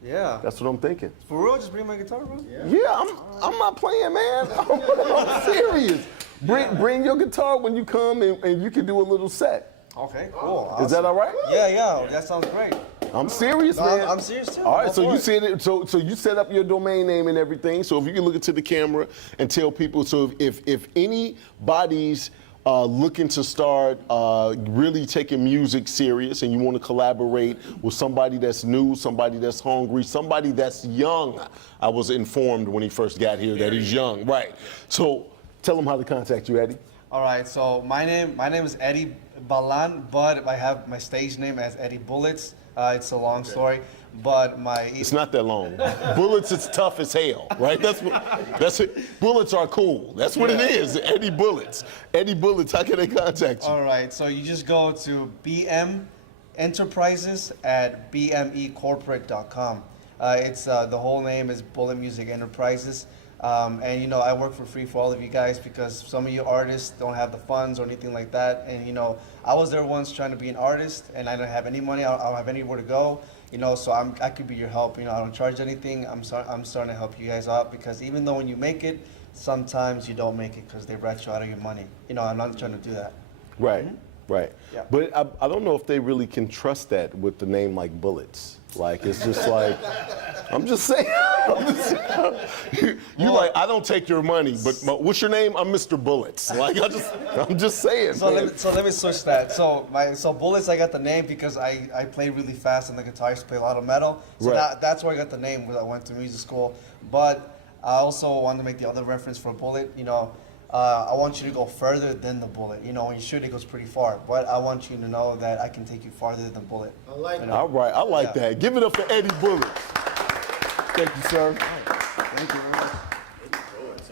Yeah. That's what I'm thinking. For real, just bring my guitar, bro? Yeah, I'm not playing, man. I'm serious. Bring your guitar when you come, and you can do a little set. Okay, cool. Is that all right? Yeah, that sounds great. I'm serious, No, man. I'm serious too. All right, Go so for you it. said it. So you set up your domain name and everything. So if you can look into the camera and tell people, so if anybody's looking to start really taking music serious and you want to collaborate with somebody that's new, somebody that's hungry, somebody that's young. I was informed when he first got here that he's young, right? So tell them how to contact you, Eddie. All right, so my name is Eddie Balan, but I have my stage name as Eddie Bullets. It's a long story, but It's not that long. Bullets, it's tough as hell, right? That's it. Bullets are cool. That's what it is. Eddie Bullets. Eddie Bullets. How can they contact you? All right, so you just go to BM Enterprises at bmecorporate.com. It's the whole name is Bullet Music Enterprises. And you know, I work for free for all of you guys because some of you artists don't have the funds or anything like that. And you know, I was there once trying to be an artist, and I don't have any money. I don't have anywhere to go. You know, so I could be your help. You know, I don't charge anything. I'm starting to help you guys out because even though when you make it, sometimes you don't make it because they rat you out of your money. You know, I'm not trying to do that. Right, right. Yeah. But I don't know if they really can trust that with the name like Bullets. Like, it's just like, I'm just saying. You like, I don't take your money, but what's your name? I'm Mr. Bullets. Like, I'm just saying. So let me switch that. So Bullets, I got the name because I play really fast on the guitar. I used to play a lot of metal. So Right. that's where I got the name when I went to music school. But I also wanted to make the other reference for Bullet. You know, I want you to go further than the bullet. You know, when you shoot, it goes pretty far. But I want you to know that I can take you farther than the bullet. I like You All know? right, I like Yeah. that. Give it up for Eddie Bullets. Thank you, sir. Thank you very much.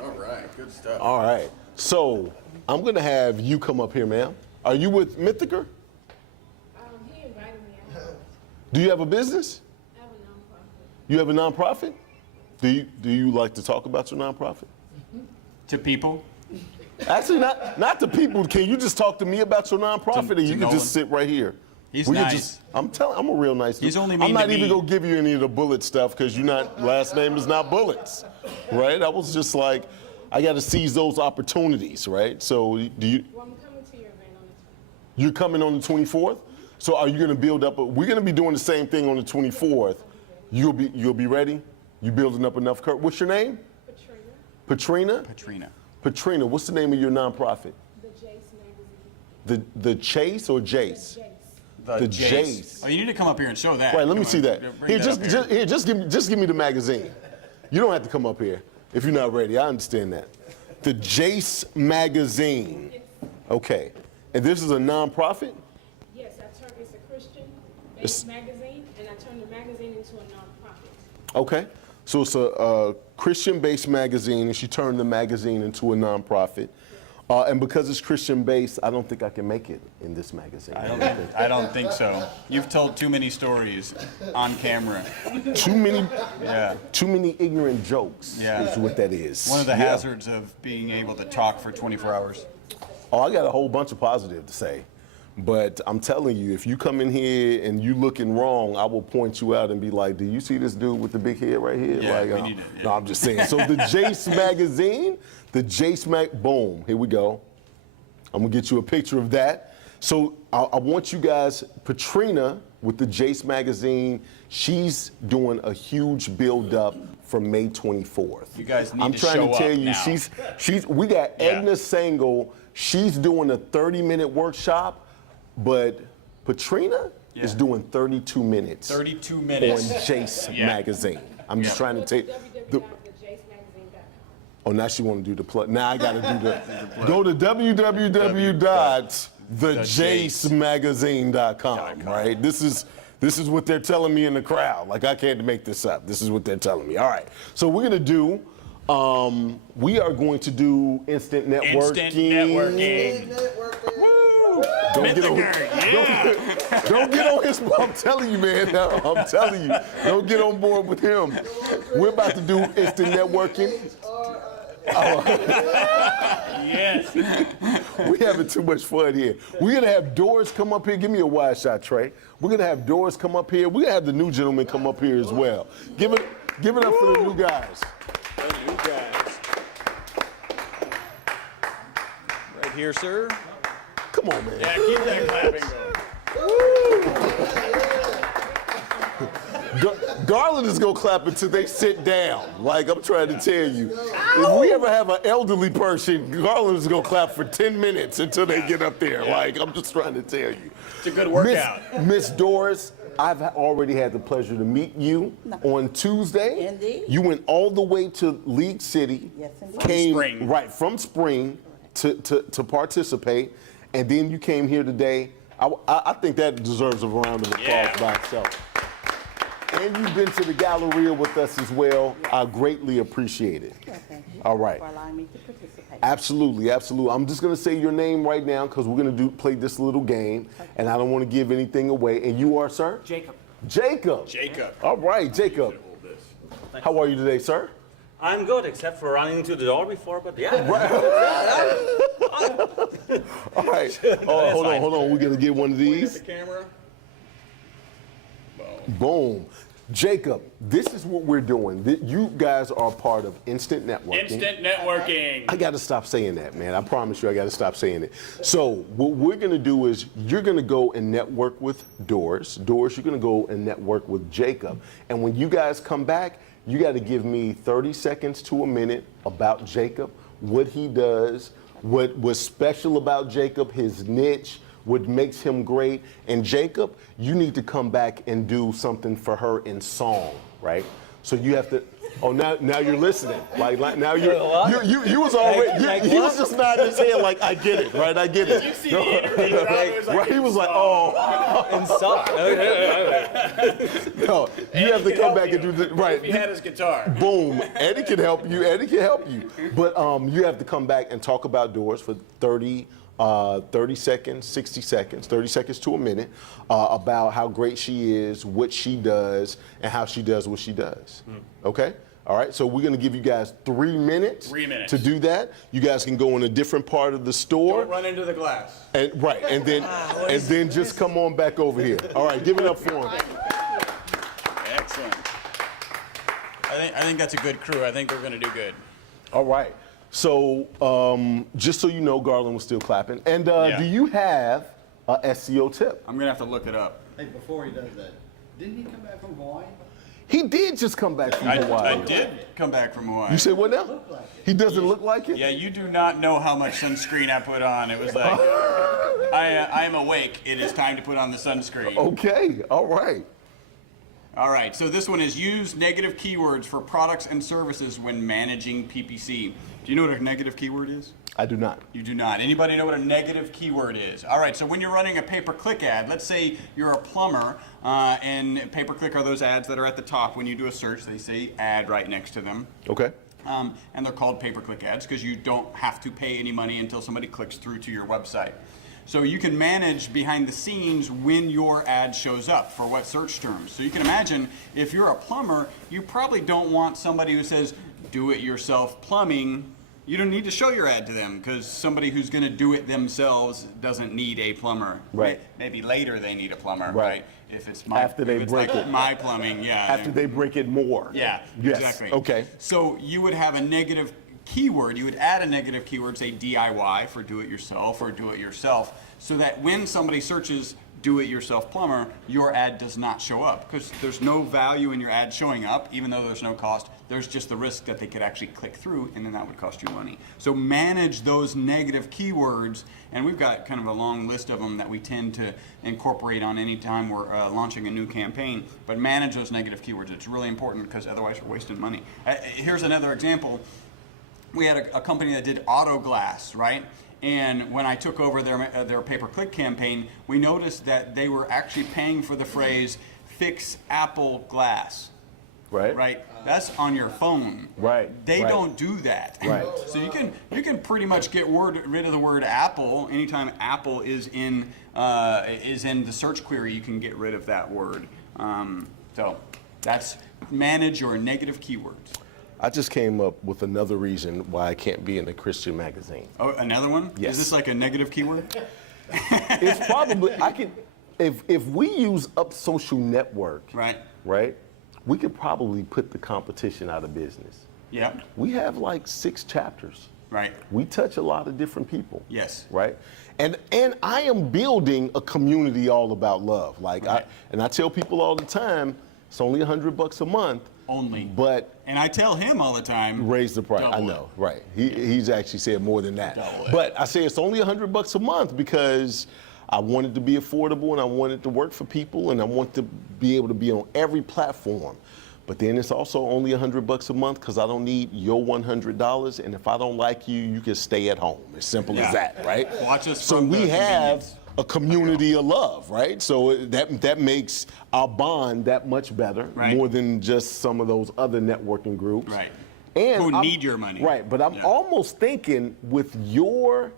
All right, good stuff. All right. So I'm gonna have you come up here, ma'am. Are you with Mythica? He invited me. I have Do you have a business? a nonprofit. You have a nonprofit? Do you like to talk about your nonprofit? To people. Actually, not to people. Can you just talk to me about your nonprofit, and you can Nolan. just sit right here? He's We can nice. I'm a real nice dude. He's only I'm mean not to even me. gonna give you any of the bullet stuff because last name is not Bullets, right? I was just like, I got to seize those opportunities, right? So Well, I'm coming to your event on the 20th. you're coming on the 24th. So are you gonna build up? We're gonna be doing the same thing on the 24th. You'll be ready. You building up enough curve. What's your name? Katrina, Patrina. Patrina. Patrina. What's the name of your nonprofit? the Jace magazine. The Chase or Jace? Jace. The Jace. Oh, you need to come up here and show that. Right, let me Come see on, that. bring Here, that up here. just give me the magazine. You don't have to come up here if you're not ready. I understand that. The Jace magazine. Okay, and this is a nonprofit. Yes, it's a Christian It's- magazine, and I turned the magazine into a nonprofit. Okay, so it's a Christian-based magazine, and she turned the magazine into a nonprofit. And because it's Christian-based, I don't think I can make it in this magazine. I don't think so. You've told too many stories on camera. Too many, Yeah. too many ignorant jokes. Yeah. Is what that is. One of the Yeah. hazards of being able to talk for 24 hours. Oh, I got a whole bunch of positive to say. But I'm telling you, if you come in here and you looking wrong, I will point you out and be like, do you see this dude with the big head right here? Yeah, like, we need it, yeah. No, I'm just saying. So the Jace magazine, boom, here we go. I'm gonna get you a picture of that. So I want you guys, Patrina with the Jace magazine, she's doing a huge build up for May 24th. You guys need I'm to trying show to tell up you, now. we got Yeah. Edna Sengel, she's doing a 30-minute workshop, but Patrina is Yeah. doing 32 minutes 32 on minutes. Jace Yeah. magazine. I'm just Yeah. trying to take the. www.thejacemagazine.com. Oh, now she want to do the plug. Now I got to do the. Go to www.thejacemagazine.com. Right. This is what they're telling me in the crowd. Like I can't make this up. This is what they're telling me. All right. So we're gonna do. We are going to do instant networking. Instant networking. Don't get on. Don't get on his. I'm telling you, man. I'm telling you. Don't get on board with him. We're about to do instant networking. Yes. We're having too much fun here. We're gonna have Doors come up here. Give me a wide shot, Trey. We're gonna have Doors come up here. We're gonna have the new gentleman come up here as well. Give it up for the new guys. Right here, sir. Come on, man. Yeah, keep that clapping going. Garland is gonna clap until they sit down. Like I'm trying to tell you, if we ever have an elderly person, Garland is gonna clap for 10 minutes until they get up there. Like I'm just trying to tell you. It's a good workout. Miss Doris, I've already had the pleasure to meet you on Tuesday. Indeed. You went all the way to League City. Yes, indeed. Came Spring. right from Spring to participate, and then you came here today. I think that deserves a round of applause by itself. And you've been to the Galleria with us as well. I greatly appreciate it. Yeah, thank you All right. for allowing me to participate. Absolutely, absolutely. I'm just gonna say your name right now because we're gonna play this little game, and I don't want to give anything away. And you are, sir? Jacob. Jacob. Jacob. All right, Jacob. How are you today, sir? I'm good, except for running into the door before, but yeah. All right. Oh, hold on. We're gonna get one of these. The camera. Boom. Jacob, this is what we're doing. You guys are part of Instant Networking. Instant networking. I got to stop saying that, man. I promise you, I got to stop saying it. So what we're going to do is you're going to go and network with Doris. Doris, you're going to go and network with Jacob. And when you guys come back, you got to give me 30 seconds to a minute about Jacob, what he does, what was special about Jacob, his niche, what makes him great. And Jacob, you need to come back and do something for her in song, right? So you have to. Oh, now you're listening. Like now you was already. He was just nodding his head like I get it, right? I get it. You see the interview crowd, Right? He was like, oh. No, you have to come back and do the right. He had his guitar. Boom. Eddie can help you. Eddie can help you. But you have to come back and talk about Doris for 30 seconds, 60 seconds, 30 seconds to a minute about how great she is, what she does, and how she does what she does. Okay? All right, so we're gonna give you guys 3 minutes. 3 minutes. To do that. You guys can go in a different part of the store. Don't run into the glass. And then just come on back over here. All right, give it up for him. Excellent. I think that's a good crew. I think we're going to do good. All right. So just so you know, Garland was still clapping. And do you have a SEO tip? I'm going to have to look it up. Hey, before he does that, didn't he come back from Hawaii? He did just come back from Hawaii. I did come back from Hawaii. You said what now? He doesn't look like it? Yeah, you do not know how much sunscreen I put on. It was like, I am awake. It is time to put on the sunscreen. Okay, all right. All right, so this one is use negative keywords for products and services when managing PPC. Do you know what a negative keyword is? I do not. You do not. Anybody know what a negative keyword is? All right, so when you're running a pay-per-click ad, let's say you're a plumber, and pay-per-click are those ads that are at the top. When you do a search, they say ad right next to them. Okay. And they're called pay-per-click ads because you don't have to pay any money until somebody clicks through to your website. So you can manage behind the scenes when your ad shows up for what search terms. So you can imagine if you're a plumber, you probably don't want somebody who says do-it-yourself plumbing. You don't need to show your ad to them because somebody who's going to do it themselves doesn't need a plumber. Right. Maybe later they need a plumber, Right. If it's my After they if it's break like it. my plumbing, yeah. After they break it more. Yeah, Yes. exactly. Okay. So you would have a negative keyword. You would add a negative keyword, say DIY for do-it-yourself or do-it-yourself, so that when somebody searches do-it-yourself plumber, your ad does not show up because there's no value in your ad showing up, even though there's no cost. There's just the risk that they could actually click through, and then that would cost you money. So manage those negative keywords, and we've got kind of a long list of them that we tend to incorporate on any time we're launching a new campaign. But manage those negative keywords. It's really important because otherwise you're wasting money. Here's another example. We had a company that did auto glass, right? And when I took over their pay-per-click campaign, we noticed that they were actually paying for the phrase "fix Apple glass." Right. Right. That's on your phone. Right. They Right. don't do that. Right. So you can pretty much get rid of the word Apple anytime Apple is in the search query. You can get rid of that word. So that's manage your negative keywords. I just came up with another reason why I can't be in a Christian magazine. Oh, another one? Yes. Is this like a negative keyword? It's probably if we use Up Social Network, right, we could probably put the competition out of business. Yeah. We have like 6 chapters. Right. We touch a lot of different people. Yes. Right? And I am building a community all about love. Like I tell people all the time, It's only $100 a month. Only. But And I tell him all the time. raise the price. I double know, right? He's actually said more than that. Double it. But I say it's only $100 a month because I want it to be affordable and I want it to work for people and I want to be able to be on every platform. But then it's also only $100 a month because I don't need your $100. And if I don't like you, you can stay at home. As simple as that, right? Watch us So from we the have convenience. a community of love, right? So that makes our bond that much better, Right. more than just some of those other networking groups. Right. And Who I'm- need your money. Right, but I'm Yeah. almost thinking with your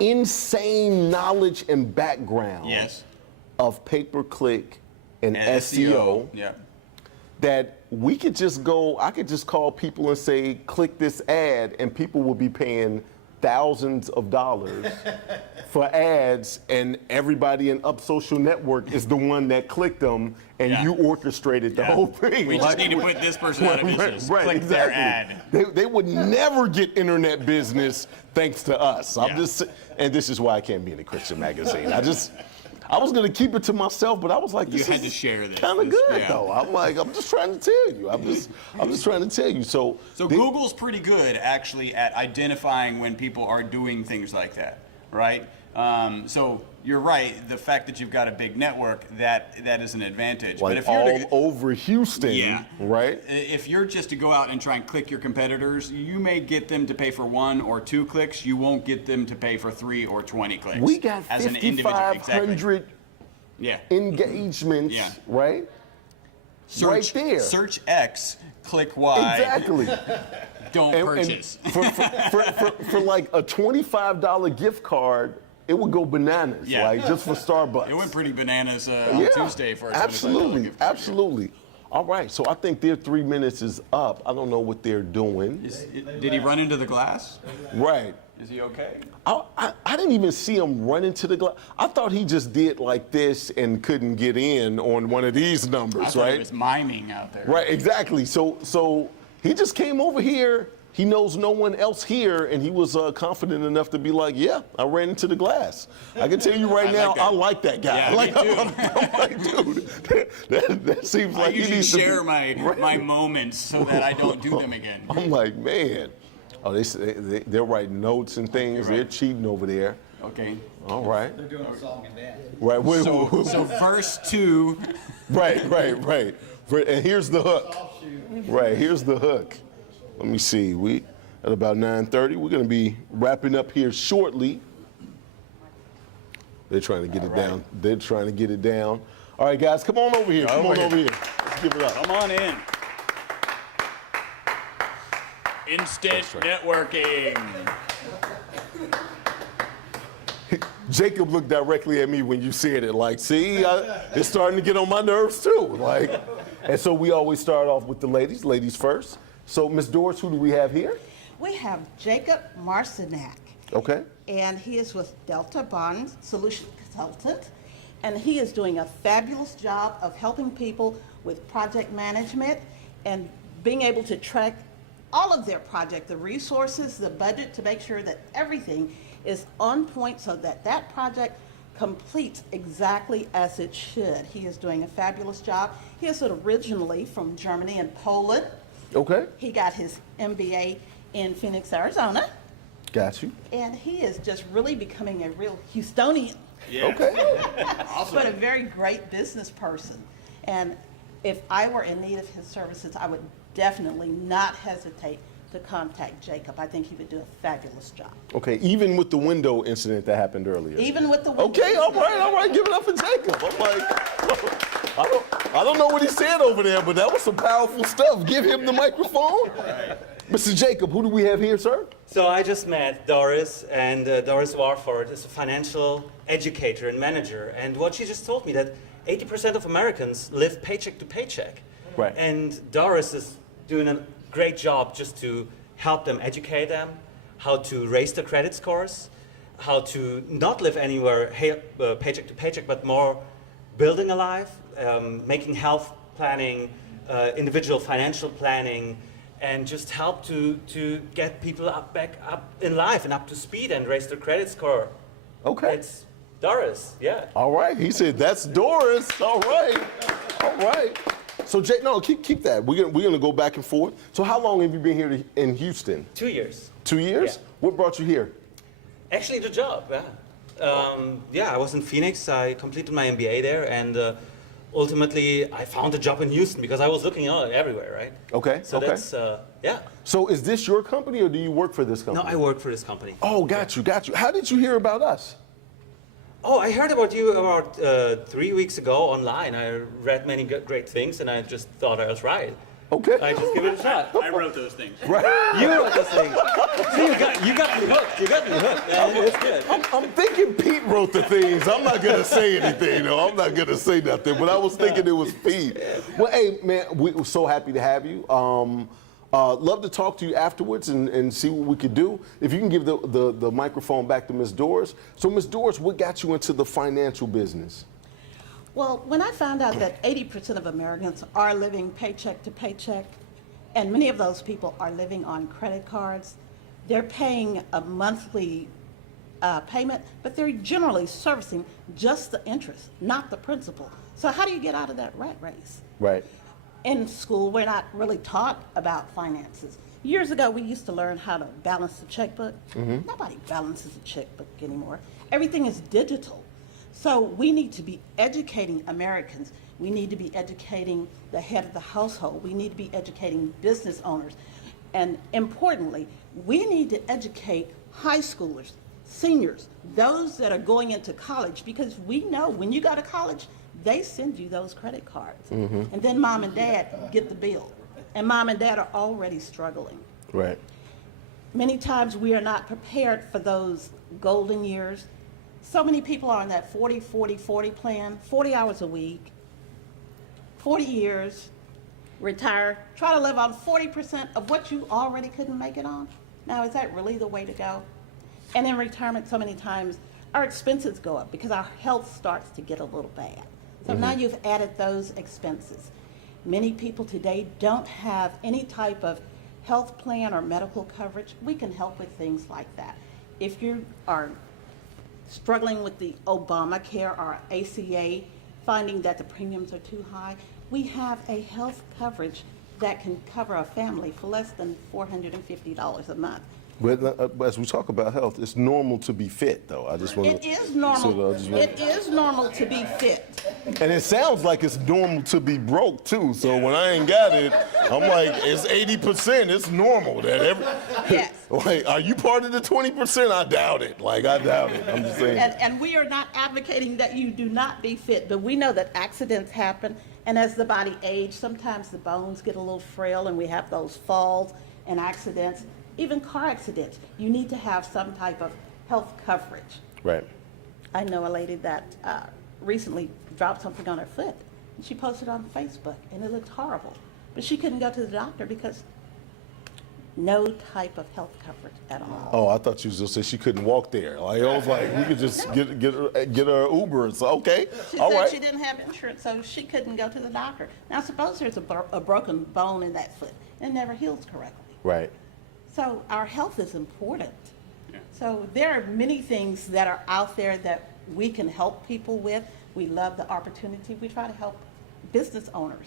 insane knowledge and background Yes. of pay-per-click and And SEO, Yeah. that we could just go, I could just call people and say, click this ad, and people will be paying thousands of dollars for ads, and everybody in Up Social Network is the one that clicked them, and Yeah. you orchestrated the Yeah. whole thing. We just Like, need to put this person out of business. Click their ad. They would never get internet business thanks to us. Yeah. And this is why I can't be in a Christian magazine. I was gonna keep it to myself, but I was like, You this had is to share this. kind of This- good yeah. though. I'm like, I'm just trying to tell you. I'm just trying to tell you. So Google's pretty good actually at identifying when people are doing things like that, right? So you're right. The fact that you've got a big network, that is an advantage. like but if you're all to, over Houston, Yeah. right? if you're just to go out and try and click your competitors, you may get them to pay for 1 or 2 clicks. You won't get them to pay for 3 or 20 clicks. We got as an individual. 5,500 Yeah. engagements, Yeah. right? Search, right there. Search X, click Y. Exactly. Don't And purchase. for like a $25 gift card, it would go bananas, Yeah. like just for Starbucks. It went pretty bananas on Tuesday for a $25 absolutely, gift card. absolutely. All right, so I think their 3 minutes is up. I don't know what they're doing. Did he run into the glass? Right. Is he okay? I didn't even see him run into the glass. I thought he just did like this and couldn't get in on one of these I numbers, thought right? he was miming out there. Right, exactly. So he just came over here. He knows no one else here, and he was confident enough to be like, "Yeah, I ran into the glass." I can tell you right I now, like that. I like that guy. Yeah, me like, too. I'm like, dude, that seems I like he usually needs share to be, my moments so that I don't do them again. I'm like, man. Oh, they're writing notes and things. Right. They're cheating over there. Okay. All right. They're doing a song and dance. Right. Wait, So verse 2. right. And here's the hook. Right. Here's the hook. Let me see. We at about 9:30. We're gonna be wrapping up here shortly. They're trying to get it down. They're trying to get it down. All right, guys, come on over here. Come on over here. Let's give it up. Come on in. Instant networking. Jacob looked directly at me when you said it. Like, see, it's starting to get on my nerves too. Like, and so we always start off with the ladies. Ladies first. So, Miss Doris, who do we have here? We have Jacob Marcinak, Okay. and he is with Delta Bond Solution Consultant, and he is doing a fabulous job of helping people with project management and being able to track all of their project, the resources, the budget, to make sure that everything is on point so that that project completes exactly as it should. He is doing a fabulous job. He is originally from Germany and Poland. Okay. He got his MBA in Phoenix, Arizona, Got you. and he is just really becoming a real Houstonian, Okay. but a very great business person. And if I were in need of his services, I would definitely not hesitate to contact Jacob. I think he would do a fabulous job. Okay. Even with the window incident that happened earlier. Even with the Okay. All right. Give it up for Jacob. I'm like, I don't know what he said over there, but that was some powerful stuff. Give him the microphone. Mr. Jacob, who do we have here, sir? So I just met Doris, and Doris Warford is a financial educator and manager. And what she just told me that 80% of Americans live paycheck to paycheck. Right. And Doris is doing a great job just to help them, educate them, how to raise their credit scores, how to not live anywhere paycheck to paycheck, but more building a life, making health planning, individual financial planning, and just help to get people back up in life and up to speed and raise their credit score. Okay. It's Doris, yeah. All right. He said, that's Doris. All right. All right. So Jay, no, keep that. We're gonna go back and forth. So how long have you been here in Houston? 2 years. 2 years? Yeah. What brought you here? Actually, the job, yeah. I was in Phoenix. I completed my MBA there, and ultimately, I found a job in Houston because I was looking out everywhere, right? Okay. So that's, yeah. So is this your company, or do you work for this company? No, I work for this company. Oh, got you. How did you hear about us? Oh, I heard about you about 3 weeks ago online. I read many great things, and I just thought I was right. Okay. I just give it a shot. I wrote those things. Right. You wrote this thing. See, you got me hooked. You got me hooked. It's good. I'm thinking Pete wrote the things. I'm not gonna say anything, though. I'm not gonna say nothing. But I was thinking it was Pete. Well, hey, man, we're so happy to have you. Love to talk to you afterwards and see what we could do. If you can give the microphone back to Ms. Doris. So, Ms. Doris, what got you into the financial business? Well, when I found out that 80% of Americans are living paycheck to paycheck, and many of those people are living on credit cards, they're paying a monthly payment, but they're generally servicing just the interest, not the principal. So how do you get out of that rat race? Right. In school, we're not really taught about finances. Years ago, we used to learn how to balance the checkbook. Nobody balances a checkbook anymore. Everything is digital. So we need to be educating Americans. We need to be educating the head of the household. We need to be educating business owners. And importantly, we need to educate high schoolers, seniors, those that are going into college, because we know when you go to college, they send you those credit cards. And then mom and dad get the bill. And mom and dad are already struggling. Right. Many times we are not prepared for those golden years. So many people are on that 40 plan, 40 hours a week, 40 years, retire, try to live on 40% of what you already couldn't make it on. Now, is that really the way to go? And in retirement, so many times, our expenses go up because our health starts to get a little bad. So now you've added those expenses. Many people today don't have any type of health plan or medical coverage. We can help with things like that. If you are struggling with the Obamacare or ACA, finding that the premiums are too high, we have a health coverage that can cover a family for less than $450 a month. But as we talk about health, it's normal to be fit, though. I just want It is normal. It is normal to be fit. And it sounds like it's normal to be broke too. So when I ain't got it, I'm like, it's 80%. It's normal that Yes. Like, are you part of the 20%? I doubt it. Like, I doubt it. I'm just saying. And we are not advocating that you do not be fit, but we know that accidents happen, and as the body ages, sometimes the bones get a little frail, and we have those falls and accidents. Even car accidents, you need to have some type of health coverage. Right. I know a lady that recently dropped something on her foot, and she posted on Facebook, and it looked horrible. But she couldn't go to the doctor because no type of health coverage at all. Oh, I thought you was gonna say she couldn't walk there. Like, I was like, we could just get her Uber. So okay, She all said right. she didn't have insurance, so she couldn't go to the doctor. Now, suppose there's a broken bone in that foot, and it never heals correctly. Right. So our health is important. So there are many things that are out there that we can help people with. We love the opportunity. We try to help business owners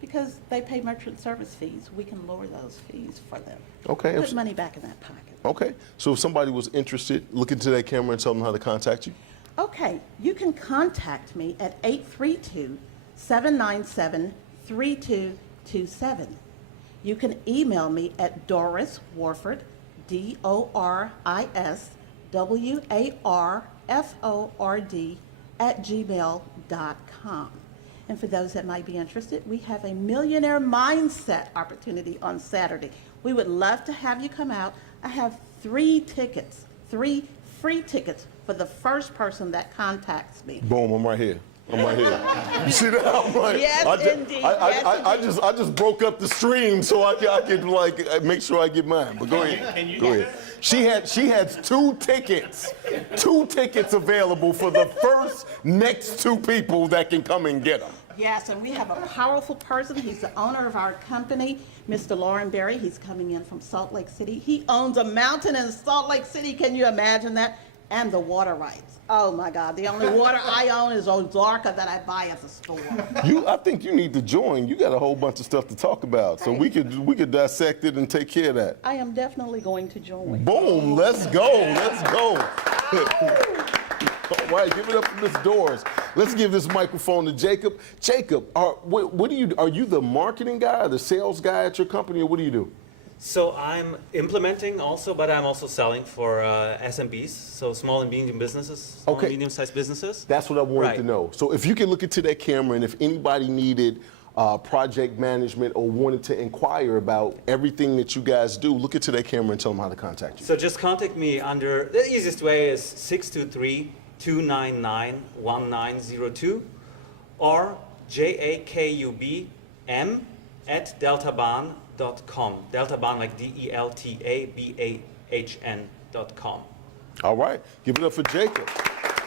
because they pay merchant service fees. We can lower those fees for them. Okay. Put money back in that pocket. Okay. So if somebody was interested, look into that camera and tell them how to contact you. Okay, you can contact me at 832-797-3227. You can email me at Doris Warford, DorisWarford, @gmail.com. And for those that might be interested, we have a Millionaire Mindset opportunity on Saturday. We would love to have you come out. I have 3 tickets, 3 free tickets for the first person that contacts me. Boom! I'm right here. I'm right here. You see that? I'm like, Yes, indeed. I just broke up the stream so I could like make sure I get mine. But go ahead. Go ahead. She had 2 tickets available for the first next 2 people that can come and get them. Yes, and we have a powerful person. He's the owner of our company, Mr. Lauren Berry. He's coming in from Salt Lake City. He owns a mountain in Salt Lake City. Can you imagine that? and the water rights. Oh my God, the only water I own is Ozarka that I buy at the store. I think you need to join. You got a whole bunch of stuff to talk about, so we could dissect it and take care of that. I am definitely going to join. Boom, let's go, let's go. All right, give it up for Miss Doris. Let's give this microphone to Jacob. Jacob, what do you? Are you the marketing guy, or the sales guy at your company, or what do you do? So I'm implementing also, but I'm also selling for SMBs, so small and medium businesses, small and medium-sized businesses. That's what I wanted to know. So if you can look into that camera, and if anybody needed project management or wanted to inquire about everything that you guys do, look into that camera and tell them how to contact you. So just contact me under, the easiest way is 623-299-1902 or jakubm@deltabahn.com. Deltabahn like DELTABAHN.com. All right, give it up for Jacob.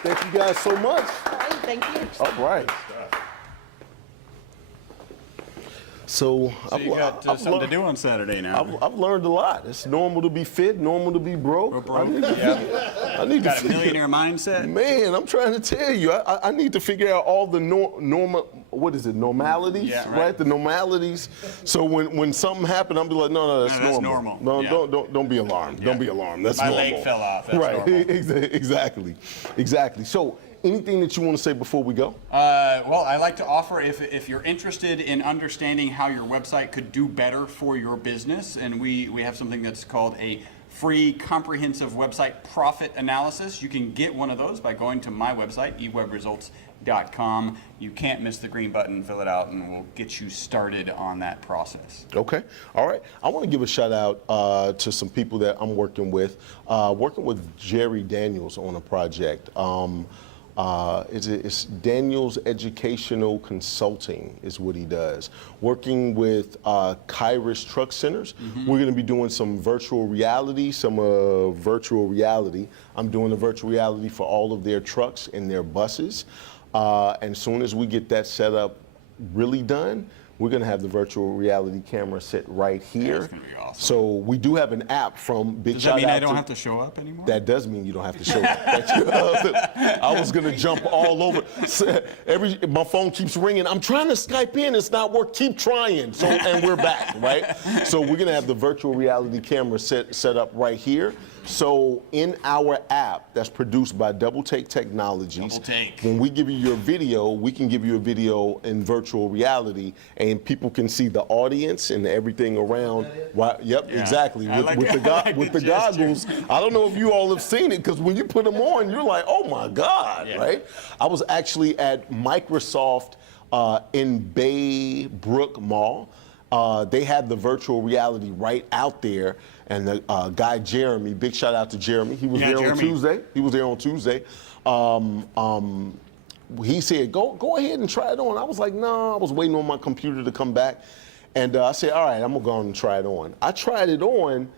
Thank you guys so much. All right, thank you. All right. So you got something to do on Saturday now. I've learned a lot. It's normal to be fit, normal to be broke. I need Got to a millionaire mindset. Man, I'm trying to tell you, I need to figure out all the normalities, Yeah, right? The normalities. So when something happened, I'm be like, no, that's normal. No, don't be alarmed. Don't be alarmed. That's My normal. leg fell off. That's right? normal. Exactly. So, anything that you want to say before we go? Well, I like to offer, if you're interested in understanding how your website could do better for your business, and we have something that's called a free comprehensive website profit analysis. You can get one of those by going to my website, ewebresults.com. You can't miss the green button, fill it out, and we'll get you started on that process. Okay. All right. I want to give a shout out to some people that I'm working with Jerry Daniels on a project. It's Daniels Educational Consulting is what he does. Working with Kairos Truck Centers. We're going to be doing some virtual reality, I'm doing the virtual reality for all of their trucks and their buses. And as soon as we get that set up really done, we're going to have the virtual reality camera set right here. That's going to be awesome. So we do have an app from Big Does Shout that mean out I don't to- have to show up anymore? That does mean you don't have to show up. I was going to jump all over. My phone keeps ringing. I'm trying to Skype in. It's not working. Keep trying. So, and we're back, right? So we're going to have the virtual reality camera set up right here. So in our app that's produced by Double Take Technologies, when we give you your video, we can give you a video in virtual reality, and people can see the audience and everything around. Exactly. With the goggles. I don't know if you all have seen it, because when you put them on, you're like, oh my God, right? I was actually at Microsoft in Baybrook Mall. They had the virtual reality right out there, and the guy Jeremy, big shout out to Jeremy. He was there on Tuesday. He said, go ahead and try it on. I was like, no, I was waiting on my computer to come back. And I said, all right, I'm gonna go on and try it on. I tried it on,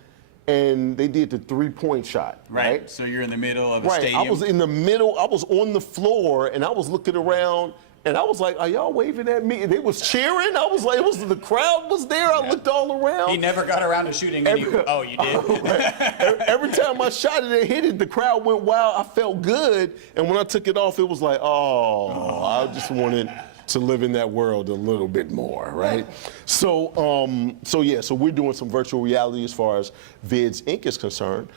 and they did the 3-point shot. Right. So you're in the middle of a stadium. I was in the middle. I was on the floor, and I was looking around. And I was like, are y'all waving at me? And they was cheering. I was like, the crowd was there. I looked all around. He never got around to shooting. Oh, you did? Every time I shot it and hit it, the crowd went wild. I felt good. And when I took it off, it was like, I just wanted to live in that world a little bit more, right? So we're doing some virtual reality as far as Vids Inc. is concerned.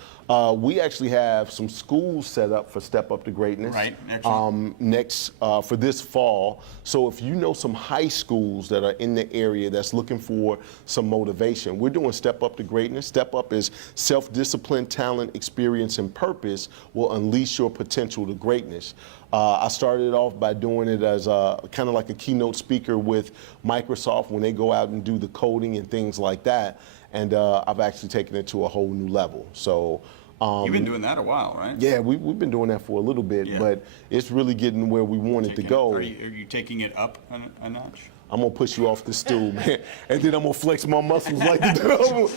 We actually have some schools set up for Step Up to Greatness. Right, excellent. For this fall. So if you know some high schools that are in the area that's looking for some motivation, we're doing Step Up to Greatness. Step Up is self-discipline, talent, experience, and purpose will unleash your potential to greatness. I started off by doing it as kind of like a keynote speaker with Microsoft when they go out and do the coding and things like that. And I've actually taken it to a whole new level. So you've been doing that a while, right? Yeah, we've been doing that for a little bit, but it's really getting where we want it to go. Are you taking it up a notch? I'm gonna push you off the stool, man, and then I'm gonna flex my muscles like the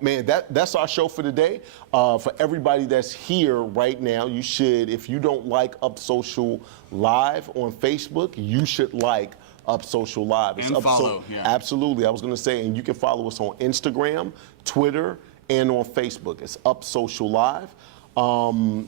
man, that's our show for today. For everybody that's here right now, you should, if you don't like Up Social Live on Facebook, you should like Up Social Live. And follow, yeah. Absolutely. I was going to say, and you can follow us on Instagram, Twitter, and on Facebook. It's Up Social Live.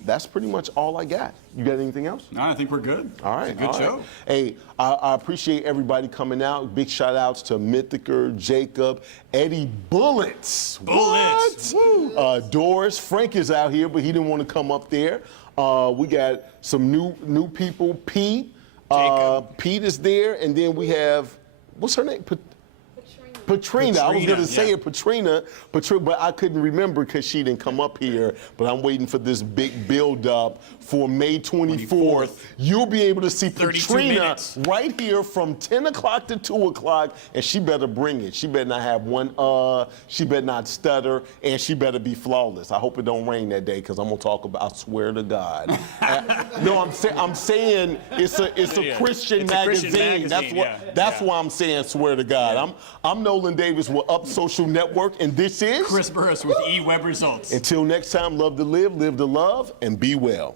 That's pretty much all I got. You got anything else? No, I think we're good. All right. It's a good all show. right. Hey, I appreciate everybody coming out. Big shout outs to Mythiker, Jacob, Eddie Bullets. What? Doris. Frank is out here, but he didn't want to come up there. We got some new people. Pete. Pete is there, and then we have, what's her name? Patrina. I was going to say it, Patrina, but I couldn't remember because she didn't come up here. But I'm waiting for this big build-up for May 24th. You'll be able to see Patrina minutes. right here from 10 o'clock to 2 o'clock, and she better bring it. She better not have one, she better not stutter, and she better be flawless. I hope it don't rain that day because I'm going to talk about, I swear to God. No, I'm saying it's a Christian magazine. That's why I'm saying swear to God. I'm Nolan Davis with Up Social Network, and this is Chris Burris with eWeb Results. Until next time, love to live to love, and be well.